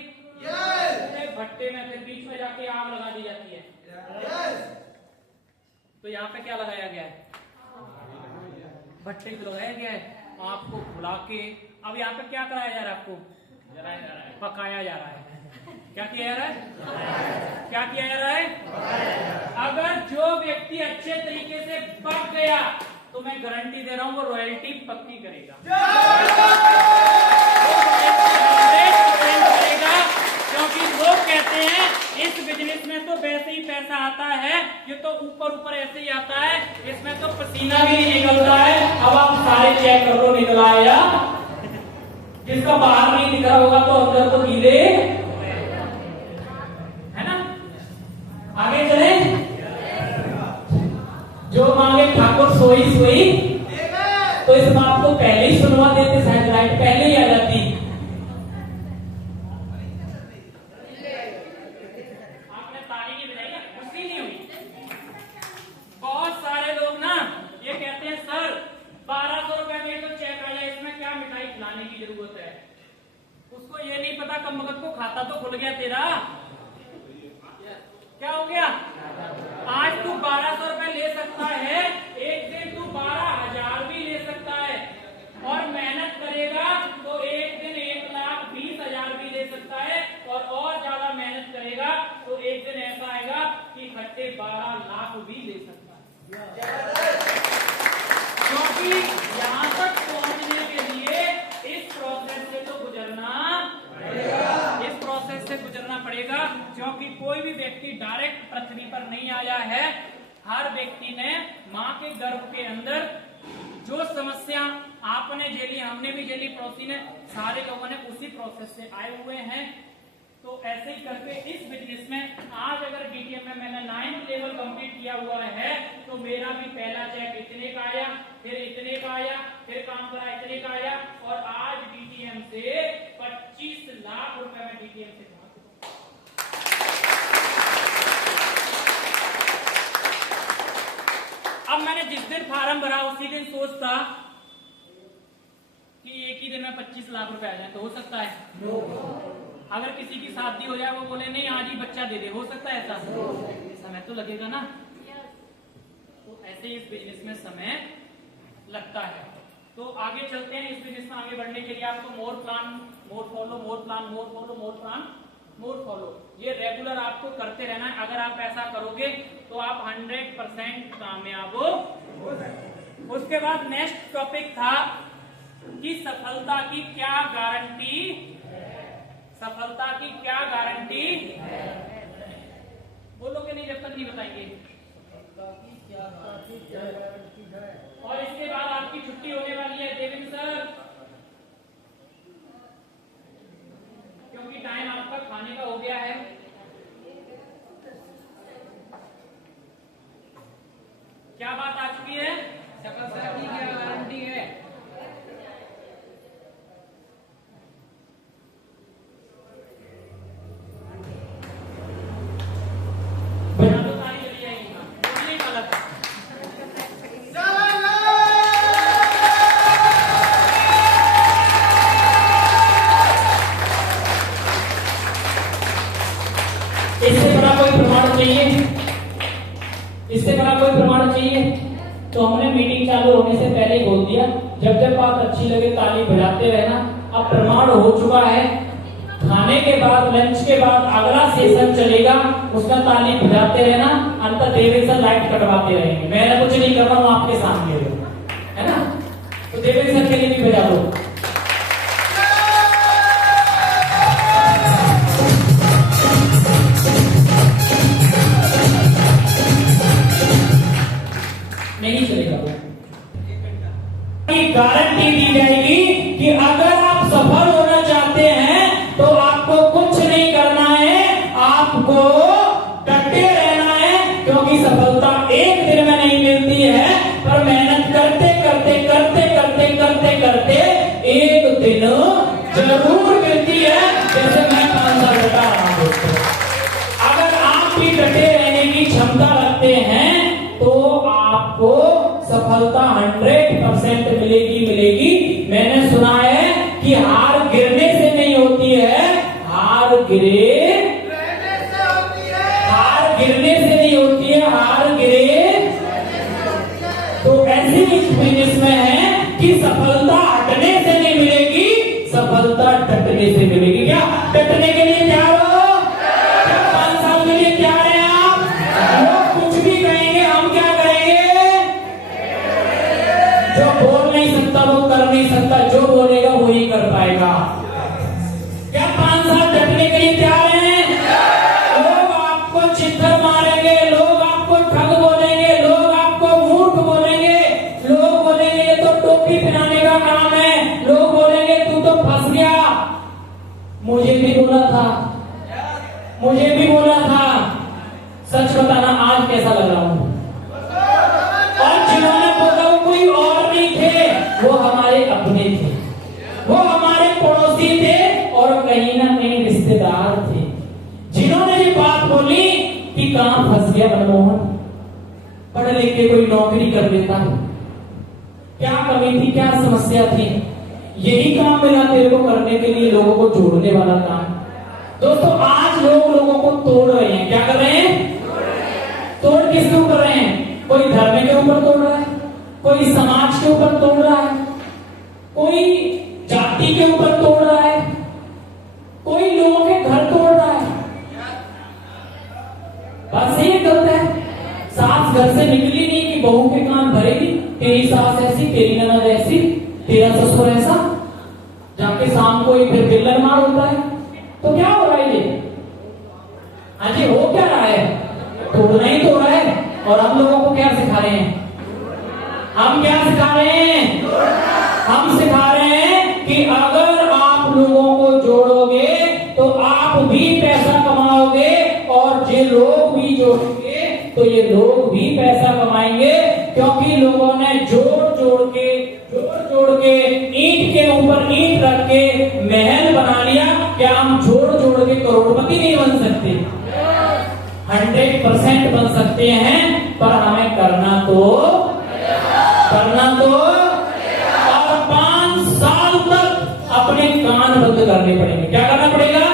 भट्टे में फिर बीच में जाके आग लगा दी जाती है। तो यहाँ पे क्या लगाया गया है? भट्टे को लगाया गया है, आपको बुला के अब यहाँ पे क्या कराया जा रहा है? आपको पकाया जा रहा है। क्या किया जा रहा है? क्या किया जा रहा है? अगर जो व्यक्ति अच्छे तरीके से पक गया तो मैं गारंटी दे रहा हूं वो रॉयल्टी पक्की करेगा, करेगा, क्योंकि लोग कहते हैं इस बिजनेस में तो वैसे ही पैसा आता है, ये तो ऊपर ऊपर ऐसे ही आता है, इसमें तो पसीना भी नहीं निकलता है। अब आप सारे चेक कर लो निकला है या जिसका बाहर नहीं दिख रहा होगा तो अंदर तो गीले है ना। आगे चले। जो मांगे ठाकुर सोई सोई, तो इस बात को पहले ही सुनवा देते, शायद राइट पहले ही आ जाती। आपने ताली नहीं बजाई, खुशी नहीं हुई। बहुत सारे लोग ना ये कहते हैं सर 1200 रुपए में तो चेक आ जाए, इसमें क्या मिठाई खिलाने की जरूरत है। उसको ये नहीं पता कम वक्त को खाता तो खुल गया तेरा, क्या हो गया। आज तू 1200 रुपए ले सकता है, एक दिन तू 12,000 भी ले सकता है, और मेहनत करेगा तो एक दिन 1,20,000 भी ले सकता है, और ज्यादा मेहनत करेगा तो एक दिन ऐसा आएगा कि इकट्ठे 12 लाख भी ले सकता है। क्योंकि यहाँ तक पहुंचने के लिए इस प्रोसेस से तो गुजरना पड़ेगा, इस प्रोसेस से गुजरना पड़ेगा। क्योंकि कोई भी व्यक्ति डायरेक्ट पृथ्वी पर नहीं आया है, हर व्यक्ति ने माँ के गर्भ के अंदर जो समस्या आपने झेली, हमने भी झेली, पड़ोसी ने, सारे लोगों ने उसी प्रोसेस से आए हुए हैं। तो ऐसे ही करके इस बिजनेस में आज अगर डीटीएम में मैंने 9th लेवल कंप्लीट किया हुआ है, तो मेरा भी पहला चेक इतने का आया, फिर इतने का आया, फिर काम करा इतने का आया, और आज डीटीएम से 25 लाख रुपए में डीटीएम से कमा चुका। अब मैंने जिस दिन फार्म भरा उसी दिन सोचता कि एक ही दिन में 25 लाख रुपए आ जाए, तो हो सकता है। अगर किसी की शादी हो जाए, वो बोले नहीं आज ही बच्चा दे दे, हो सकता है ऐसा। समय तो लगेगा ना। तो ऐसे ही इस बिजनेस में समय लगता है। तो आगे चलते हैं। इस बिजनेस में आगे बढ़ने के लिए आपको मोर प्लान, मोर फॉलो, मोर प्लान, मोर फॉलो, मोर प्लान, मोर फॉलो, ये रेगुलर आपको करते रहना है। अगर आप ऐसा करोगे तो आप 100% कामयाब हो। उसके बाद नेक्स्ट टॉपिक था कि सफलता की क्या गारंटी, सफलता की क्या गारंटी, बोलोगे नहीं जब तक नहीं बताएंगे। और इसके बाद आपकी छुट्टी होने वाली है देवेंद्र सर, क्योंकि टाइम आपका खाने का हो गया है। क्या बात आ चुकी है, सफलता की क्या गारंटी है। इससे बड़ा कोई प्रमाण चाहिए, इससे बड़ा कोई प्रमाण चाहिए। तो हमने मीटिंग चालू होने से पहले ही बोल दिया, जब जब बात अच्छी लगे ताली बजाते रहना। अब प्रमाण हो चुका है, खाने के बाद, लंच के बाद अगला सेशन चलेगा, उसका ताली बजाते रहना। अंत देवेंद्र लाइट कटवाते रहेंगे, मैं कुछ नहीं कर रहा हूँ, आपके सामने है ना। तो देवेंद्र के लिए भी बजा दो। नहीं चलेगा वो। गारंटी दी जाएगी कि अगर आप सफल होना चाहते हैं तो आपको कुछ नहीं करना है, आपको डटे रहना है। क्योंकि सफलता एक दिन में नहीं मिलती है, पर मेहनत करते करते करते करते करते करते एक दिन जरूर मिलती है। जैसे मैं 5 साल डटा रहा हूं दोस्तों, अगर आप भी डटे रहने की क्षमता रखते हैं तो आपको सफलता 100% मिलेगी मिलेगी। मैंने सुना है कि हार गिरने से नहीं होती है, हार गिरने से होती है, हार गिरने से नहीं होती है, हार गिरे। तो ऐसी बिजनेस में है कि सफलता हटने से नहीं मिलेगी, सफलता डटने से मिलेगी। क्या डटने के लिए तैयार हो? क्या 5 साल के लिए तैयार हैं आप? लोग कुछ भी कहेंगे, हम क्या करेंगे? जो बोल नहीं सकता वो कर नहीं सकता, जो बोलेगा वही कर पाएगा। क्या 5 साल डटने के लिए तैयार हैं? भी बोला था, मुझे भी बोला था। सच बताना आज कैसा लग रहा हूं। और जिन्होंने बोला वो कोई और नहीं थे, वो हमारे अपने थे, वो हमारे पड़ोसी थे और कहीं ना कहीं रिश्तेदार थे, जिन्होंने ये बात बोली कि कहां फंस गया मनमोहन, पढ़ लिख के कोई नौकरी कर लेता, क्या कमी थी, क्या समस्या थी, यही काम मिला तेरे को करने के लिए, लोगों को जोड़ने वाला काम। दोस्तों आज लोग लोगों को तोड़ रहे हैं, क्या कर रहे हैं? तोड़ किसके ऊपर रहे हैं? कोई धर्म के ऊपर तोड़ रहा है, कोई समाज के ऊपर तोड़ रहा है, कोई जाति के ऊपर तोड़ रहा है, कोई लोगों के घर तोड़ रहा है। बस ये गलत है। सास घर से निकली नहीं कि बहू के कान भरेगी, तेरी सास ऐसी, तेरी ननद ऐसी, तेरा ससुर ऐसा, जाके शाम को फिर बिल्लर मार होता है। तो क्या हो रहा है ये? हाँ जी, हो क्या रहा है? तोड़ना ही तो रहा है। और हम लोगों को क्या सिखा रहे हैं? हम क्या सिखा रहे हैं? हम सिखा रहे हैं कि अगर आप लोगों को जोड़ोगे तो आप भी पैसा कमाओगे, और ये लोग भी जोड़ेंगे तो ये लोग भी पैसा कमाएंगे, क्योंकि लोगों ने जोड़ जोड़ के ईंट के ऊपर ईंट रख के महल बना लिया। क्या हम जोड़ जोड़ के करोड़पति नहीं बन सकते? 100% बन सकते हैं, पर हमें करना तो और 5 साल तक अपने कान बंद करने पड़ेंगे। क्या करना पड़ेगा?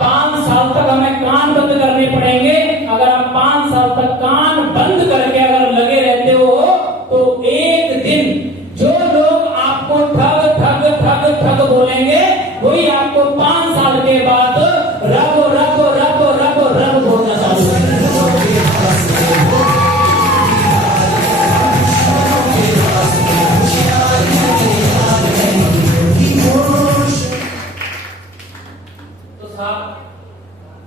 5 साल तक हमें कान बंद करने पड़ेंगे। अगर आप 5 साल तक कान बंद करके अगर लगे रहते हो तो एक दिन जो लोग आपको ठग ठग ठग ठग बोलेंगे, वही आपको 5 साल के बाद रब रब रब रब रब बोलना चालू करेंगे। तो साहब,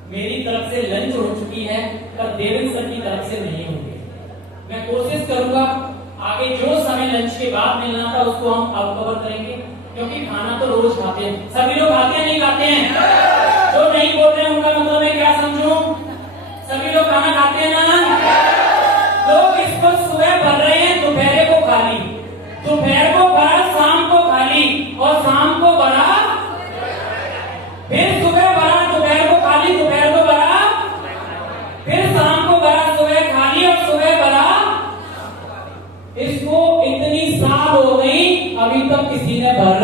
मेरी तरफ से लंच हो चुकी है, पर देवेंद्र सर की तरफ से नहीं होगी। मैं कोशिश करूंगा आगे जो समय लंच के बाद मिलना था उसको हम अब कवर करेंगे, क्योंकि खाना तो रोज खाते हैं। सभी लोग खाते हैं, नहीं खाते हैं? जो नहीं बोल रहे हैं उनका मतलब मैं क्या समझूं? सभी लोग खाना खाते हैं ना? लोग इसको सुबह भर रहे हैं, दोपहर को खाली, दोपहर को भरा, शाम को खाली, और शाम को भरा, फिर सुबह भरा, दोपहर को खाली, दोपहर को भरा, फिर शाम को भरा, सुबह खाली और सुबह भरा। इसको इतनी साल हो गई, अभी तक किसी ने भर।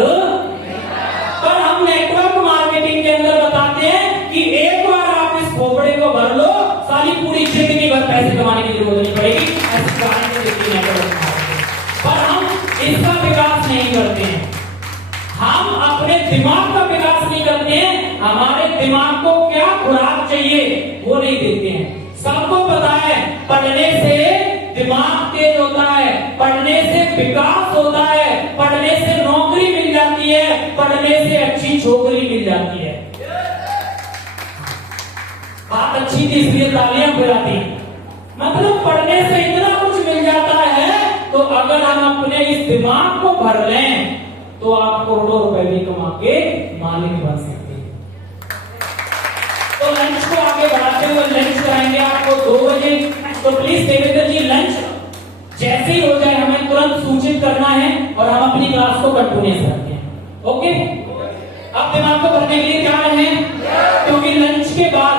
पर हम नेटवर्क मार्केटिंग के अंदर बताते हैं कि एक बार आप इस खोपड़े को भर लो, सारी पूरी जिंदगी भर पैसे कमाने की जरूरत नहीं पड़ेगी। ऐसी कहानी देती है नेटवर्क। पर हम इसका विकास नहीं करते हैं, हम अपने दिमाग का विकास नहीं करते हैं। हमारे दिमाग को क्या खुराक चाहिए वो नहीं देते हैं। सबको पता है पढ़ने से दिमाग तेज होता है, पढ़ने से विकास होता है, पढ़ने से नौकरी मिल जाती है, पढ़ने से अच्छी छोकरी मिल जाती है। बात अच्छी थी इसलिए तालियां बजाती। मतलब पढ़ने से इतना कुछ मिल जाता है, तो अगर हम अपने इस दिमाग को भर लें तो आप करोड़ों रुपए भी कमा के मालिक बन सकते हैं। तो लंच को आगे बढ़ाते हुए लंच कराएंगे आपको 2 बजे। तो प्लीज देवेंद्र जी, लंच जैसे ही हो जाए हमें तुरंत सूचित करना है और हम अपनी क्लास को कंटिन्यू करते हैं। ओके? अब दिमाग को भरने के लिए क्या है, क्योंकि लंच के बाद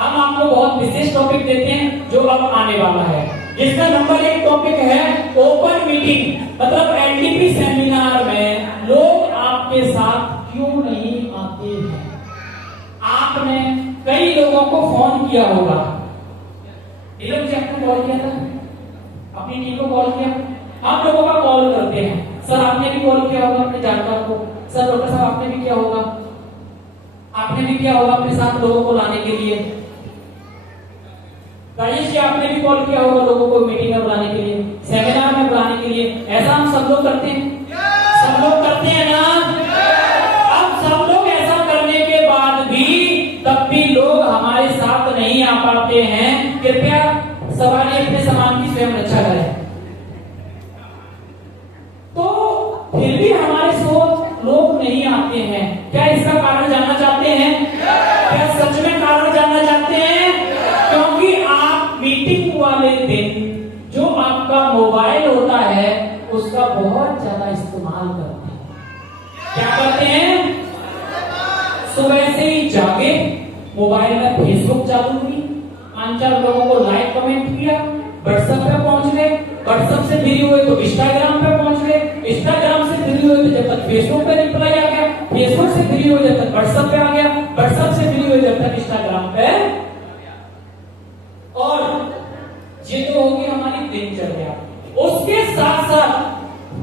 हम आपको बहुत विशेष टॉपिक देते हैं जो अब आने वाला है, जिसका नंबर 1 टॉपिक है ओपन मीटिंग। मतलब एलडीपी सेमिनार में लोग आपके साथ क्यों नहीं आते हैं। आपने कई लोगों को फोन किया होगा, नीरज जी आपने कॉल किया था, अपनी टीम को कॉल किया। आप लोगों का कॉल करते हैं, सर आपने भी कॉल किया होगा अपने जानकार को, सर डॉक्टर साहब आपने भी किया होगा, आपने भी किया होगा अपने साथ लोगों को लाने के लिए। राजेश जी आपने भी कॉल किया होगा लोगों को मीटिंग में बुलाने के लिए, सेमिनार में बुलाने के लिए। ऐसा हम सब लोग करते हैं, सब लोग करते हैं ना? अब सब लोग ऐसा करने के बाद भी तब भी लोग हमारे साथ नहीं आ पाते हैं। कृपया सवारी अपने सामान की स्वयं रक्षा करें। तो फिर भी हमारे सोच लोग नहीं आते हैं, क्या इसका कारण सुबह से ही जागे, मोबाइल में फेसबुक चालू हुई, 5-4 लोगों को लाइक कमेंट किया, व्हाट्सएप पे पहुंच गए, व्हाट्सएप से फ्री हुए तो इंस्टाग्राम पे पहुंच गए, इंस्टाग्राम से फ्री हुए तो जब तक फेसबुक पे रिप्लाई आ गया, फेसबुक से फ्री हुए जब तक व्हाट्सएप पे आ गया, व्हाट्सएप से फ्री हुए जब तक इंस्टाग्राम पे। और ये तो होगी हमारी दिनचर्या। उसके साथ साथ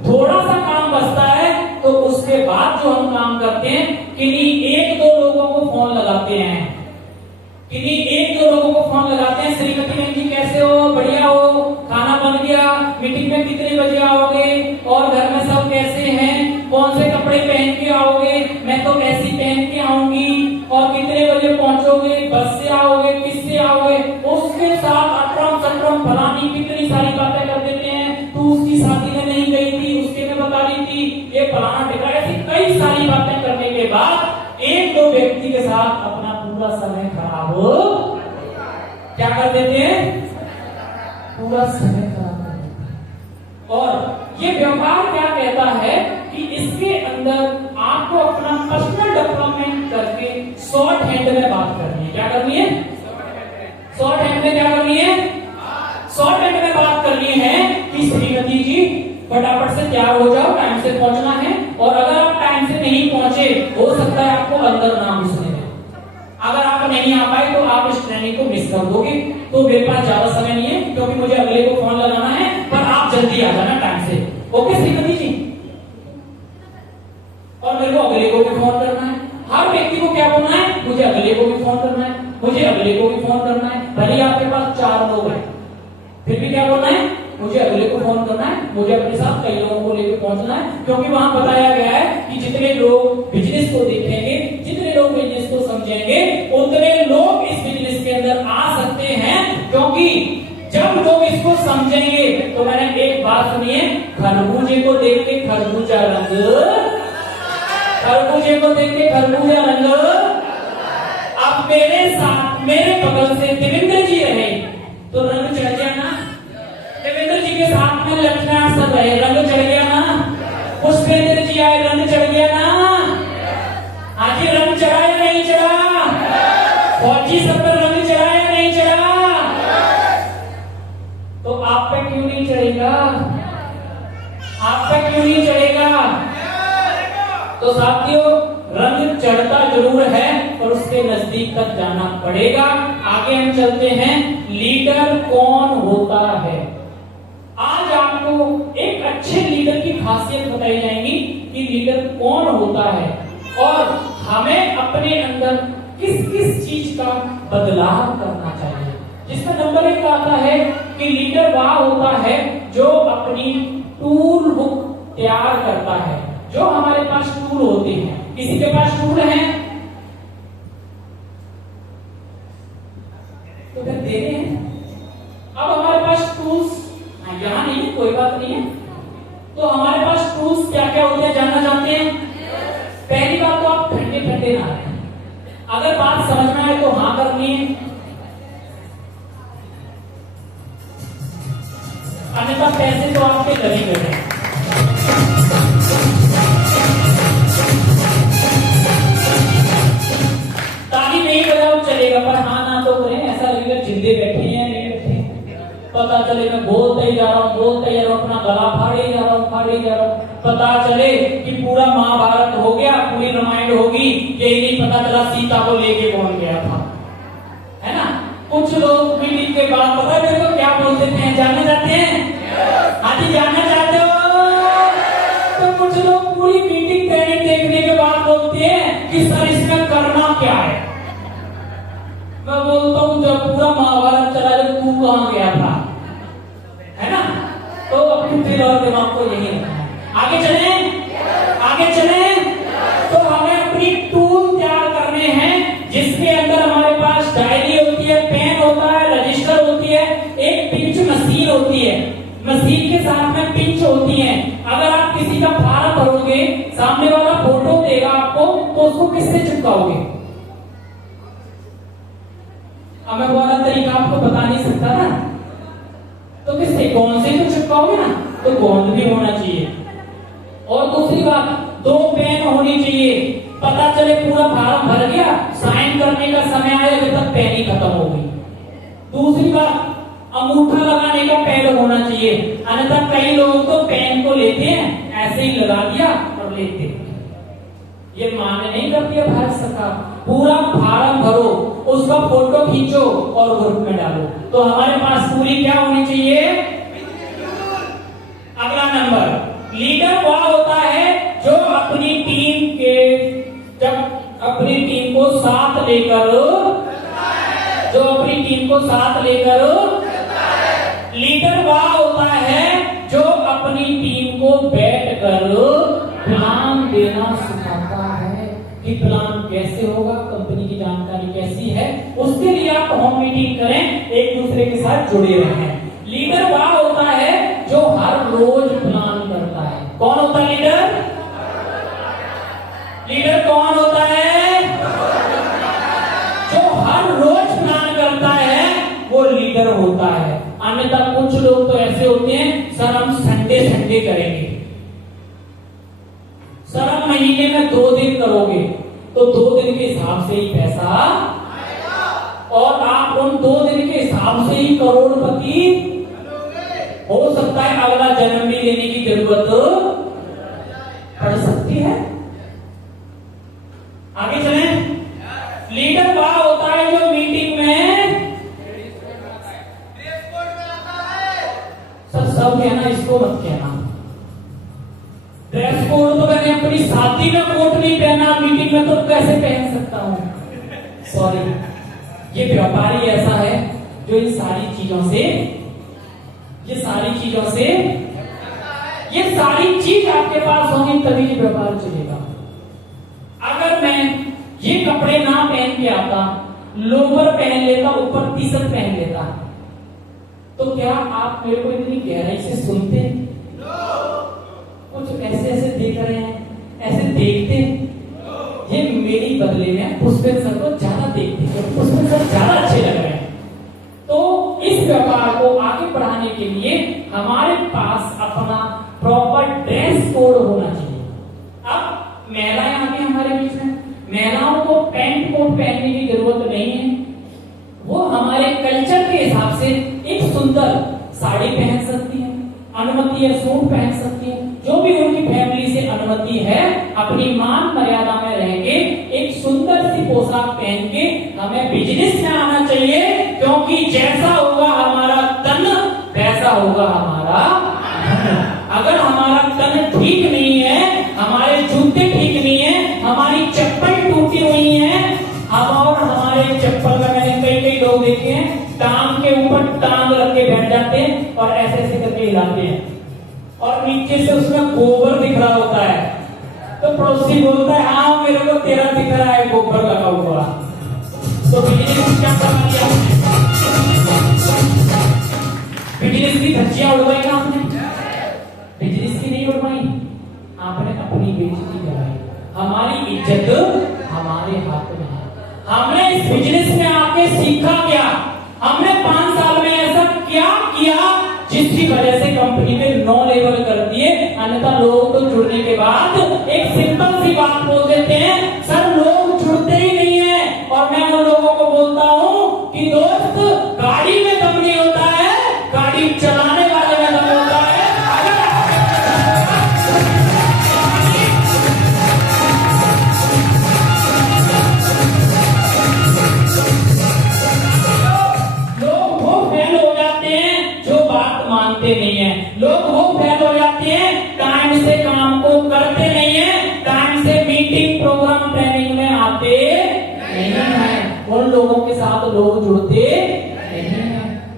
थोड़ा सा काम बचता है तो उसके बाद जो हम काम करते हैं, किन्हीं 1-2 लोगों को फोन लगाते हैं, किन्हीं 1-2 लोगों को फोन लगाते हैं, श्रीमती बहन जी कैसे हो, बढ़िया हो, खाना बन गया, मीटिंग में कितने बजे आओगे, और घर में सब कैसे हैं, कौन से कपड़े पहन के आओगे, मैं तो ऐसी पहन के आऊंगी, और कितने बजे पहुंचोगे, बस से आओगे, किससे आओगे। उसके साथ अटरम सटरम फलानी कितनी सारी बातें कर देते हैं, तू उसकी शादी में नहीं गई थी, उसके में बता रही थी, ये फलाना टिका, ऐसी कई सारी बातें करने के बाद 1-2 व्यक्ति के साथ अपना पूरा समय खराब हो, क्या कर देते हैं, पूरा समय खराब कर देते हैं। और ये व्यवहार क्या कहता है कि इसके अंदर आपको अपना पर्सनल डेवलपमेंट करके शॉर्ट हैंड में बात करनी है। क्या करनी है, शॉर्ट हैंड में क्या करनी है, शॉर्ट हैंड में बात करनी है कि श्रीमती जी फटाफट से तैयार हो जाओ, टाइम से पहुंचना है, और अगर आप टाइम से नहीं पहुंचे, हो सकता है आपको अंदर ना घुसने दें। अगर आप नहीं आ पाए तो आप इस ट्रेनिंग को मिस कर दोगे। तो मेरे पास ज्यादा समय नहीं है क्योंकि मुझे अगले को फोन लगाना है, पर आप जल्दी आ जाना टाइम से, ओके श्रीमती जी। और मेरे को अगले को भी फोन करना है, हर व्यक्ति को क्या बोलना है, मुझे अगले को भी फोन करना है, मुझे अगले को भी फोन करना है। भले आपके पास 4 लोग हैं, फिर भी क्या बोलना है, मुझे अगले को फोन करना है, मुझे अपने साथ कई लोगों को लेकर पहुंचना है, क्योंकि वहां बताया गया है कि जितने लोग बिजनेस को देखेंगे, जितने लोग बिजनेस को समझेंगे, उतने लोग इस बिजनेस के अंदर आ सकते हैं। क्योंकि जब लोग इसको समझेंगे, तो मैंने एक बात सुनी है, खरबूजे को देख के खरबूजा रंग, खरबूजे को देख के खरबूजा रंग। अब मेरे साथ मेरे बगल से देवेंद्र जी रहे तो रंग चढ़ गया ना, देवेंद्र जी के साथ में लक्ष्मण सर रहे, रंग चढ़ गया ना, पुष्पेंद्र जी आए, रंग चढ़ गया ना। आज ये रंग चढ़ा या नहीं चढ़ा, फौजी सब पर रंग चढ़ा या नहीं चढ़ा, तो आप पे क्यों नहीं चढ़ेगा, आप पे क्यों नहीं चढ़ेगा। तो साथियों, रंग चढ़ता जरूर है पर उसके नजदीक तक जाना पड़ेगा। आगे हम चलते हैं, लीडर कौन होता है। आज आपको एक अच्छे लीडर की खासियत बताई जाएगी कि लीडर कौन होता है और हमें अपने अंदर किस किस चीज का बदलाव करना चाहिए। जिसमें नंबर 1 आता है कि लीडर वह होता है जो अपनी टूल बुक तैयार करता है। जो हमारे पास टूल होते हैं, किसी के पास टूल है तो फिर दे रहे हैं। अब हमारे पास टूल्स यहां नहीं है, कोई बात नहीं है, तो हमारे पास टूल्स क्या क्या होते हैं जानना चाहते हैं। पहली बात तो आप ठंडे ठंडे ना रहें, अगर बात समझना है तो हाँ करनी है, अन्यथा पैसे तो आपके लगे हुए हैं। ताली नहीं बजाओ चलेगा, पर हाँ ना तो करें, ऐसा लगेगा जिंदे बैठे हैं नहीं बैठे। पता चले मैं बोलते ही जा रहा हूँ, बोलते ही जा रहा हूँ, अपना गला फाड़े ही जा रहा हूँ, फाड़े ही जा रहा हूँ। पता चले कि पूरा महाभारत हो गया, पूरी रामायण होगी, यही नहीं पता चला सीता को लेके कौन गया था, है ना। कुछ लोग मीटिंग के बाद पता है मेरे को क्या बोल देते हैं, जानना चाहते हैं, हाँ जी जानना चाहते हो। तो कुछ लोग पूरी मीटिंग ट्रेनिंग देखने के बाद बोलते हैं कि सर इसमें करना क्या है। मैं बोलता हूँ जब पूरा महाभारत चला जब तू कहाँ गया था, है ना। तो अपनी दिल और दिमाग को यही रखना है। आगे चले, आगे चले, तो हमें अपनी टूल तैयार करने हैं जिसके अंदर हमारे पास डायरी होती है, पेन होता है, रजिस्टर होती है, एक पिंच मशीन होती है, मशीन के साथ में पिंच होती है। अगर आप किसी का फार्म भरोगे, सामने वाला फोटो देगा आपको, तो उसको किससे चिपकाओगे। अब मैं वाला तरीका आपको बता नहीं सकता ना, तो किससे, कौन से तो चिपकाओगे ना, तो गोंद भी होना चाहिए। और दूसरी बात, 2 पेन होनी चाहिए, पता चले पूरा फॉर्म भर गया, साइन करने का समय आया, अभी तक पेन ही खत्म हो गई। दूसरी बात, अंगूठा लगाने का पैड होना चाहिए, अन्यथा कई लोग तो पेन को लेते हैं ऐसे ही लगा दिया और लेते हैं। ये मान्य नहीं करती है भारत सरकार। पूरा फॉर्म भरो, उसका फोटो खींचो और ग्रुप में डालो। तो हमारे पास पूरी क्या होनी चाहिए? अगला नंबर, लीडर वह होता है जो अपनी टीम को साथ लेकर लीडर वह होता है जो अपनी टीम को बैठकर प्लान देना सिखाता है कि प्लान कैसे होगा, कंपनी की जानकारी कैसी है, उसके लिए आप होम मीटिंग करें, एक दूसरे के साथ जुड़े रहें। लीडर वह होता है जो हर रोज प्लान करता है। कौन होता है लीडर? लीडर कौन होता है? जो हर रोज प्लान करता है वो लीडर होता है। अन्यथा कुछ लोग तो ऐसे होते हैं, सर हम संडे करेंगे, सर हम महीने में 2 दिन करोगे, तो 2 दिन के हिसाब से ही पैसा और आप उन 2 दिन के हिसाब से ही करोड़पति हो सकता है। अगला जन्म भी लेने की जरूरत पड़ सकती है। आगे चलें। लीडर वह होता है जो मीटिंग में सब कहना, इसको मत कहना। ड्रेस कोड तो मैंने अपनी शादी में कोट नहीं पहना, मीटिंग में तो कैसे पहन सकता हूं? सॉरी, ये व्यापारी ऐसा है जो इन सारी चीजों से ये सारी चीज आपके पास होगी तभी व्यापार चलेगा। अगर मैं ये कपड़े ना पहन के आता, लोअर पहन लेता, ऊपर टी-शर्ट पहन लेता, तो क्या आप मेरे को इतनी गहराई से सुनते? कुछ ऐसे देख रहे हैं, ऐसे देखते, ये मेरी बदले में पुष्पेंद्र सर को ज्यादा देखते हैं, पुष्पेंद्र सर ज्यादा अच्छे लग रहे हैं। तो इस व्यापार को आगे बढ़ाने के लिए हमारे पास अपना प्रॉपर ड्रेस कोड होना चाहिए। अब महिलाएं आगे हमारे बीच में, महिलाओं को पैंट कोट पहनने की जरूरत नहीं है, वो हमारे कल्चर के हिसाब से एक सुंदर साड़ी पहन सकती है, अनुमति है सूट पहन सकती है, जो भी उनकी फैमिली से अनुमति है, अपनी मान मर्यादा में रहेंगे, एक सुंदर सी पोशाक पहन के हमें बिजनेस में आना चाहिए। क्योंकि जैसा होगा हमारा तन वैसा होगा हमारा धन। अगर हमारा तन ठीक नहीं है, हमारे जूते ठीक नहीं है, हमारी चप्पल टूटी हुई है, और हमारे चप्पल का मैंने कई लोग देखे हैं, टांग के ऊपर टांग रख के बैठ जाते हैं और ऐसे करके हिलाते हैं, और नीचे से उसमें गोबर दिख रहा होता है, तो पड़ोसी बोलता है हाँ मेरे को तेरा दिख रहा है गोबर लगा हुआ। तो बिजनेस क्या करना दिया? बिजनेस की धज्जियां उड़वाई ना आपने? बिजनेस की नहीं उड़वाई, आपने अपनी बेइज्जती कराई। हमारी इज्जत हमारे हाथ में है। हमने इस बिजनेस में आके सीखा क्या? हमने 5 साल में ऐसा क्या किया जिसकी वजह से कंपनी ने 9 लेवल कर दिए? अन्यथा लोग तो जुड़ने के बाद एक सिंपल सी बात बोल देते हैं, सर लोग जुड़ते ही नहीं है। और मैं उन लोगों को बोलता हूं कि दोस्त, गाड़ी में दम नहीं होता है, गाड़ी चलाने वाले में दम होता है। लोग वो फेल हो जाते हैं जो बात मानते नहीं है, लोग वो फेल हो जाते हैं टाइम से काम को करते नहीं है, टाइम से मीटिंग प्रोग्राम ट्रेनिंग में आते नहीं है, उन लोगों के साथ लोग जुड़ते नहीं है।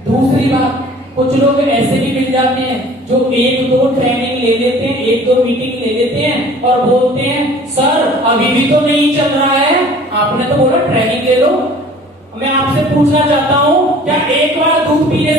दूसरी बात, कुछ लोग ऐसे भी मिल जाते हैं जो 1-2 ट्रेनिंग ले लेते हैं, 1-2 मीटिंग ले लेते हैं और बोलते हैं सर अभी भी तो नहीं चल रहा है, आपने तो बोला ट्रेनिंग ले लो। मैं आपसे पूछना चाहता हूं, क्या एक बार दूध पीने